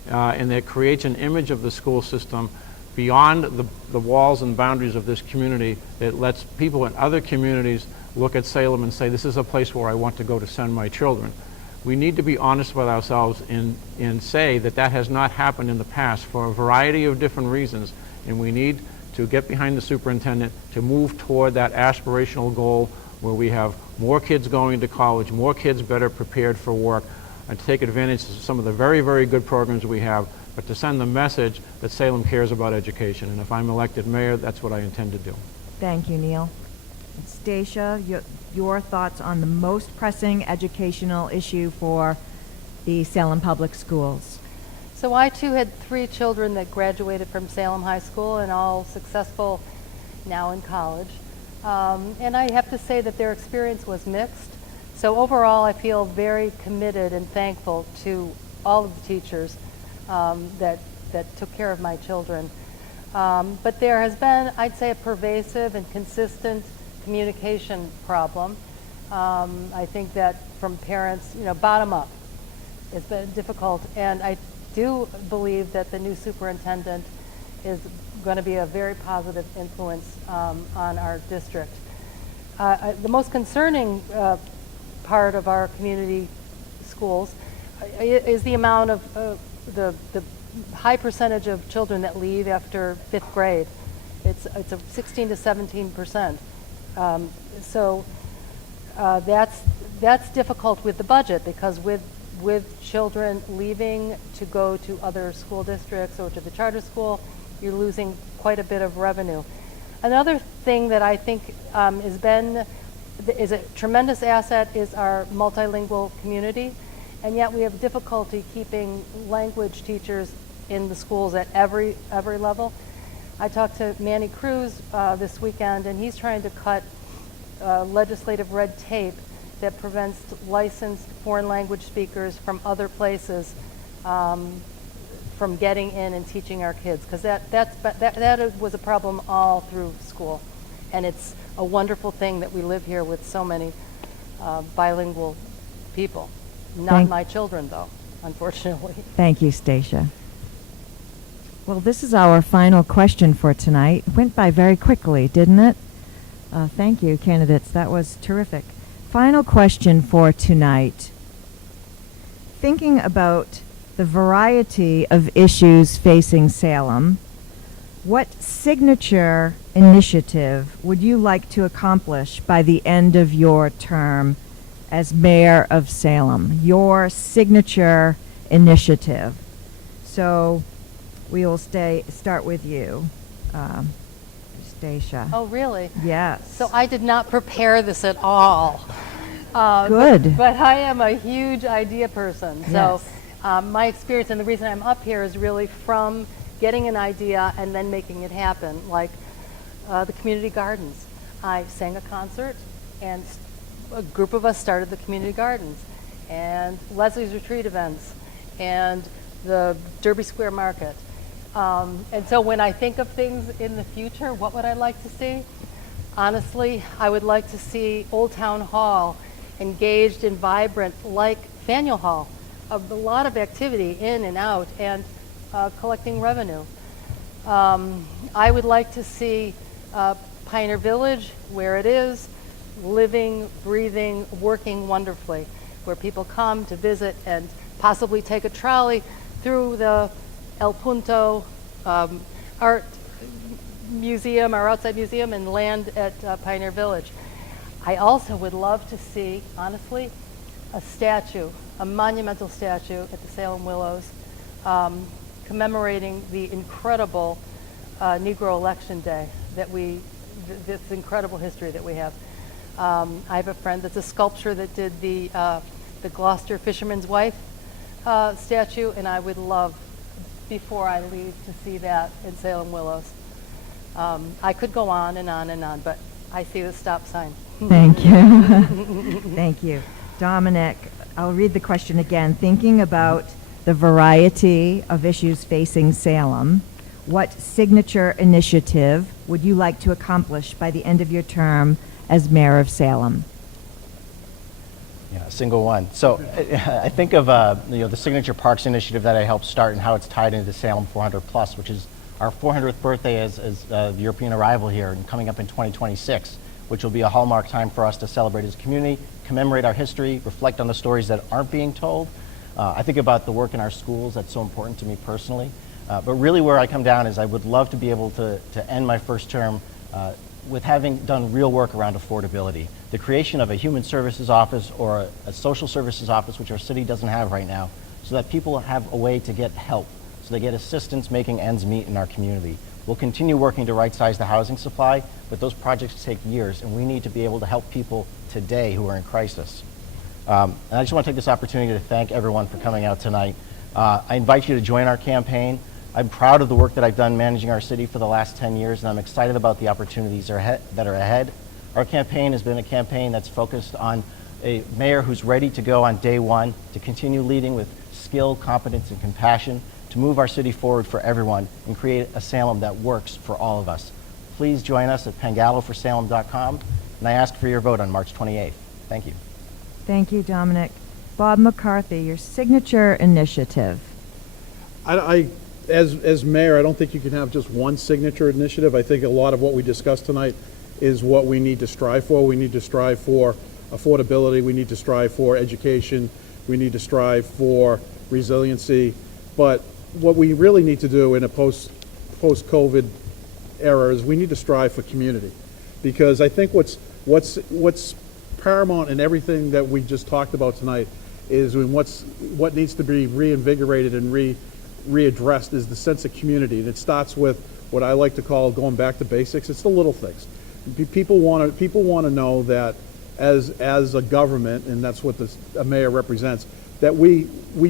and that creates an image of the school system beyond the walls and boundaries of this community that lets people in other communities look at Salem and say, this is a place where I want to go to send my children. We need to be honest with ourselves and say that that has not happened in the past for a variety of different reasons, and we need to get behind the superintendent to move toward that aspirational goal where we have more kids going to college, more kids better prepared for work, and take advantage of some of the very, very good programs we have, but to send the message that Salem cares about education. And if I'm elected mayor, that's what I intend to do. Thank you, Neil. Stacia, your thoughts on the most pressing educational issue for the Salem Public Schools? So I too had 3 children that graduated from Salem High School and all successful now in college. And I have to say that their experience was mixed. So overall, I feel very committed and thankful to all of the teachers that took care of my children. But there has been, I'd say, a pervasive and consistent communication problem. I think that from parents, bottom up, it's been difficult. And I do believe that the new superintendent is going to be a very positive influence on our district. The most concerning part of our community schools is the amount of the high percentage of children that leave after 5th grade. It's a 16 to 17%. So that's difficult with the budget, because with children leaving to go to other school districts or to the charter school, you're losing quite a bit of revenue. Another thing that I think is a tremendous asset is our multilingual community, and yet we have difficulty keeping language teachers in the schools at every level. I talked to Manny Cruz this weekend, and he's trying to cut legislative red tape that prevents licensed foreign language speakers from other places from getting in and teaching our kids, because that was a problem all through school. And it's a wonderful thing that we live here with so many bilingual people. Not my children, though, unfortunately. Thank you, Stacia. Well, this is our final question for tonight. It went by very quickly, didn't it? Thank you, candidates. That was terrific. Final question for tonight. Thinking about the variety of issues facing Salem, what signature initiative would you like to accomplish by the end of your term as mayor of Salem? Your signature initiative. So we will start with you, Stacia. Oh, really? Yes. So I did not prepare this at all. Good. But I am a huge idea person. So Yes. my experience and the reason I'm up here is really from getting an idea and then making it happen, like the community gardens. I sang a concert, and a group of us started the community gardens, and Leslie's retreat events, and the Derby Square Market. And so when I think of things in the future, what would I like to see? Honestly, I would like to see Old Town Hall engaged and vibrant like Faneuil Hall, a lot of activity in and out, and collecting revenue. I would like to see Pioneer Village, where it is, living, breathing, working wonderfully, where people come to visit and possibly take a trolley through the El Punto Art Museum, our outside museum, and land at Pioneer Village. I also would love to see, honestly, a statue, a monumental statue at the Salem Willows, commemorating the incredible Negro Election Day that this incredible history that we have. I have a friend that's a sculptor that did the Gloucester Fisherman's Wife statue, and I would love, before I leave, to see that in Salem Willows. I could go on and on and on, but I see the stop sign. Thank you. Thank you. Dominic, I'll read the question again. Thinking about the variety of issues facing Salem, what signature initiative would you like to accomplish by the end of your term as mayor of Salem? Yeah, a single one. So I think of the Signature Parks initiative that I helped start and how it's tied into Salem 400 Plus, which is our 400th birthday as European arrival here and coming up in 2026, which will be a hallmark time for us to celebrate as a community, commemorate our history, reflect on the stories that aren't being told. I think about the work in our schools. That's so important to me personally. But really where I come down is I would love to be able to end my first term with having done real work around affordability. The creation of a human services office or a social services office, which our city doesn't have right now, so that people have a way to get help, so they get assistance making ends meet in our community. We'll continue working to right-size the housing supply, but those projects take years, and we need to be able to help people today who are in crisis. And I just want to take this opportunity to thank everyone for coming out tonight. I invite you to join our campaign. I'm proud of the work that I've done managing our city for the last 10 years, and I'm excited about the opportunities that are ahead. Our campaign has been a campaign that's focused on a mayor who's ready to go on day one, to continue leading with skill, competence, and compassion, to move our city forward for everyone and create a Salem that works for all of us. Please join us at pangaloforsalem.com, and I ask for your vote on March 28th. Thank you. Thank you, Dominic. Bob McCarthy, your signature initiative. As mayor, I don't think you can have just one signature initiative. I think a lot of what we discussed tonight is what we need to strive for. We need to strive for affordability. We need to strive for education. We need to strive for resiliency. But what we really need to do in a post-COVID era is we need to strive for community. Because I think what's paramount in everything that we just talked about tonight is what needs to be reinvigorated and readdressed is the sense of community. And it starts with what I like to call going back to basics. It's the little things. People want to know that as a government, and that's what a mayor represents, that we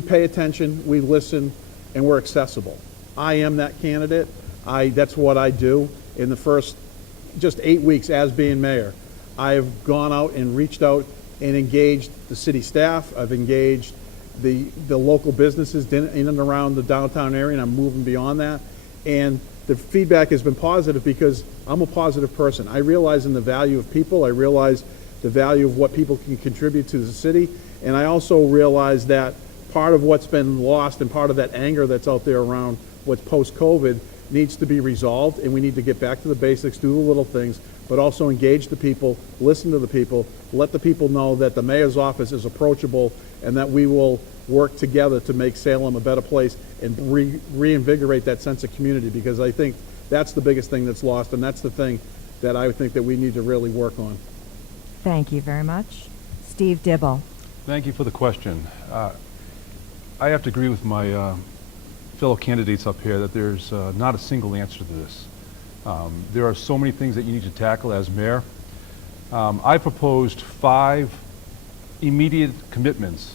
pay attention, we listen, and we're accessible. I am that candidate. That's what I do. In the first just 8 weeks as being mayor, I have gone out and reached out and engaged the city staff. I've engaged the local businesses in and around the downtown area, and I'm moving beyond that. And the feedback has been positive because I'm a positive person. I realize in the value of people. I realize the value of what people can contribute to the city. And I also realize that part of what's been lost and part of that anger that's out there around what's post-COVID needs to be resolved, and we need to get back to the basics, do the little things, but also engage the people, listen to the people, let the people know that the mayor's office is approachable and that we will work together to make Salem a better place and reinvigorate that sense of community, because I think that's the biggest thing that's lost, and that's the thing that I think that we need to really work on. Thank you very much. Steve Dibble. Thank you for the question. I have to agree with my fellow candidates up here that there's not a single answer to this. There are so many things that you need to tackle as mayor. I proposed 5 immediate commitments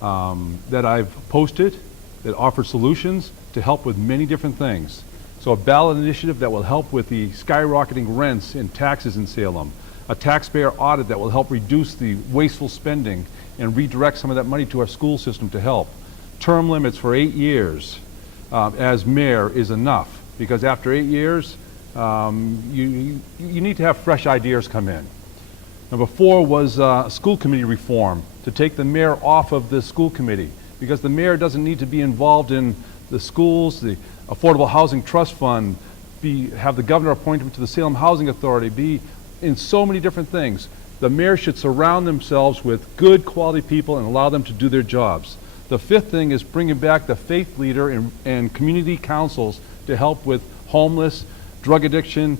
that I've posted that offer solutions to help with many different things. So a ballot initiative that will help with the skyrocketing rents and taxes in Salem, a taxpayer audit that will help reduce the wasteful spending and redirect some of that money to our school system to help. Term limits for 8 years as mayor is enough, because after 8 years, you need to have fresh ideas come in. Number 4 was school committee reform, to take the mayor off of the school committee, because the mayor doesn't need to be involved in the schools, the Affordable Housing Trust Fund, have the governor appoint him to the Salem Housing Authority, be in so many different things. The mayor should surround themselves with good quality people and allow them to do their jobs. The 5th thing is bringing back the faith leader and community councils to help with homeless, drug addiction,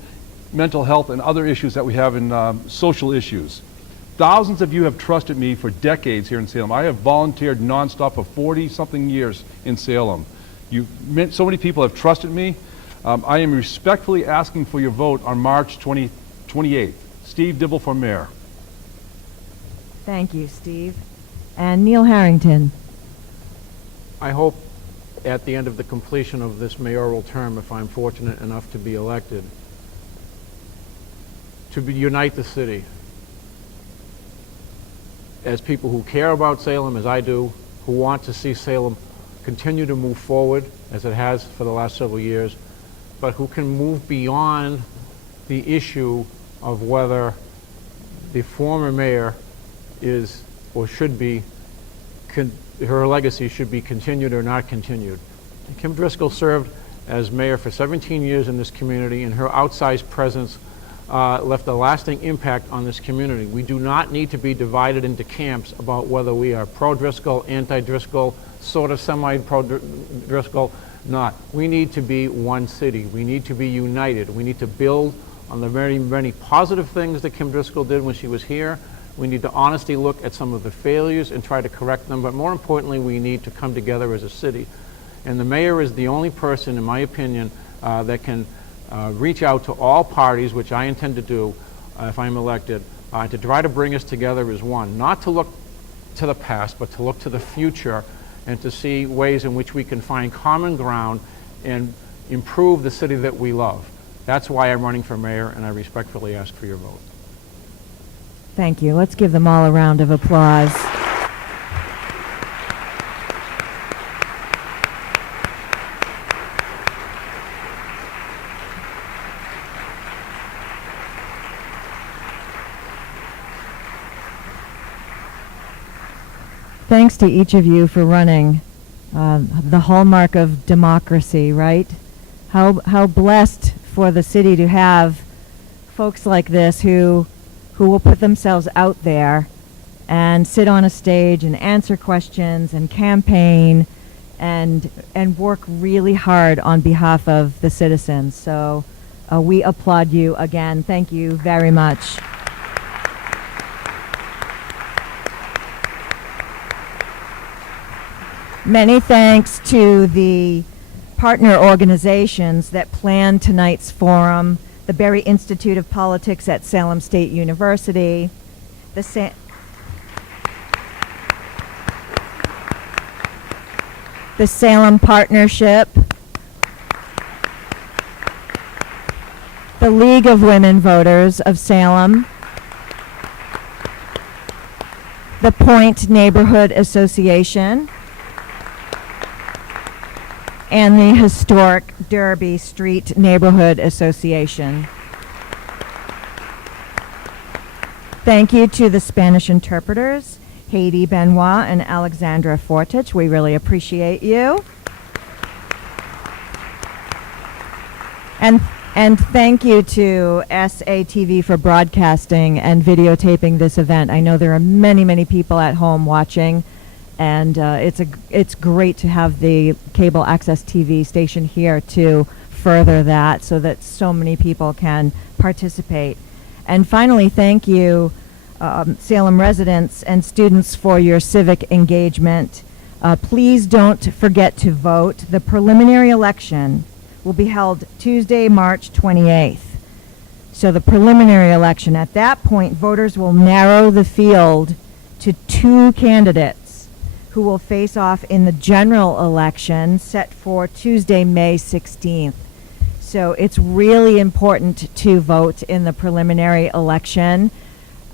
mental health, and other issues that we have in social issues. Thousands of you have trusted me for decades here in Salem. I have volunteered nonstop for 40-something years in Salem. So many people have trusted me. I am respectfully asking for your vote on March 28th. Steve Dibble for mayor. Thank you, Steve. And Neil Harrington. I hope at the end of the completion of this mayoral term, if I'm fortunate enough to be elected, to unite the city as people who care about Salem, as I do, who want to see Salem continue to move forward as it has for the last several years, but who can move beyond the issue of whether the former mayor is or should be, her legacy should be continued or not continued. Kim Driscoll served as mayor for 17 years in this community, and her outsized presence left a lasting impact on this community. We do not need to be divided into camps about whether we are pro-Driscoll, anti-Driscoll, sort of semi-pro-Driscoll, not. We need to be one city. We need to be united. We need to build on the very many positive things that Kim Driscoll did when she was here. We need to honestly look at some of the failures and try to correct them, but more importantly, we need to come together as a city. And the mayor is the only person, in my opinion, that can reach out to all parties, which I intend to do if I'm elected, to try to bring us together as one. Not to look to the past, but to look to the future and to see ways in which we can find common ground and improve the city that we love. That's why I'm running for mayor, and I respectfully ask for your vote. Thank you. Let's give them all a round of applause. Thanks to each of you for running. The hallmark of democracy, right? How blessed for the city to have folks like this who will put themselves out there and sit on a stage and answer questions and campaign and work really hard on behalf of the citizens. So we applaud you again. Thank you very much. Many thanks to the partner organizations that planned tonight's forum, the Berry Institute of Politics at Salem State University, the Salem Partnership, the League of Women Voters of Salem, the Point Neighborhood Association, and the historic Derby Street Neighborhood Association. Thank you to the Spanish interpreters, Haiti Benoit and Alexandra Fortich. We really appreciate you. And And thank you to SATV for broadcasting and videotaping this event. I know there are many, many people at home watching, and it's great to have the cable access TV station here to further that so that so many people can participate. And finally, thank you, Salem residents and students, for your civic engagement. Please don't forget to vote. The preliminary election will be held Tuesday, March 28th. So the preliminary election, at that point, voters will narrow the field to 2 candidates who will face off in the general election set for Tuesday, May 16th. So it's really important to vote in the preliminary election,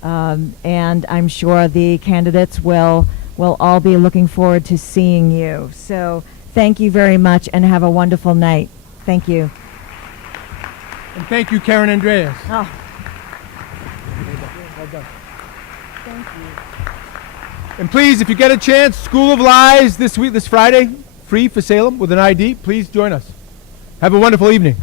and I'm sure the candidates will all be looking forward to seeing you. So thank you very much, and have a wonderful night. Thank you. And thank you, Karen Andreas. Oh. Well done. Thank you. And please, if you get a chance, School of Lies this Friday, free for Salem with an ID. Please join us. Have a wonderful evening.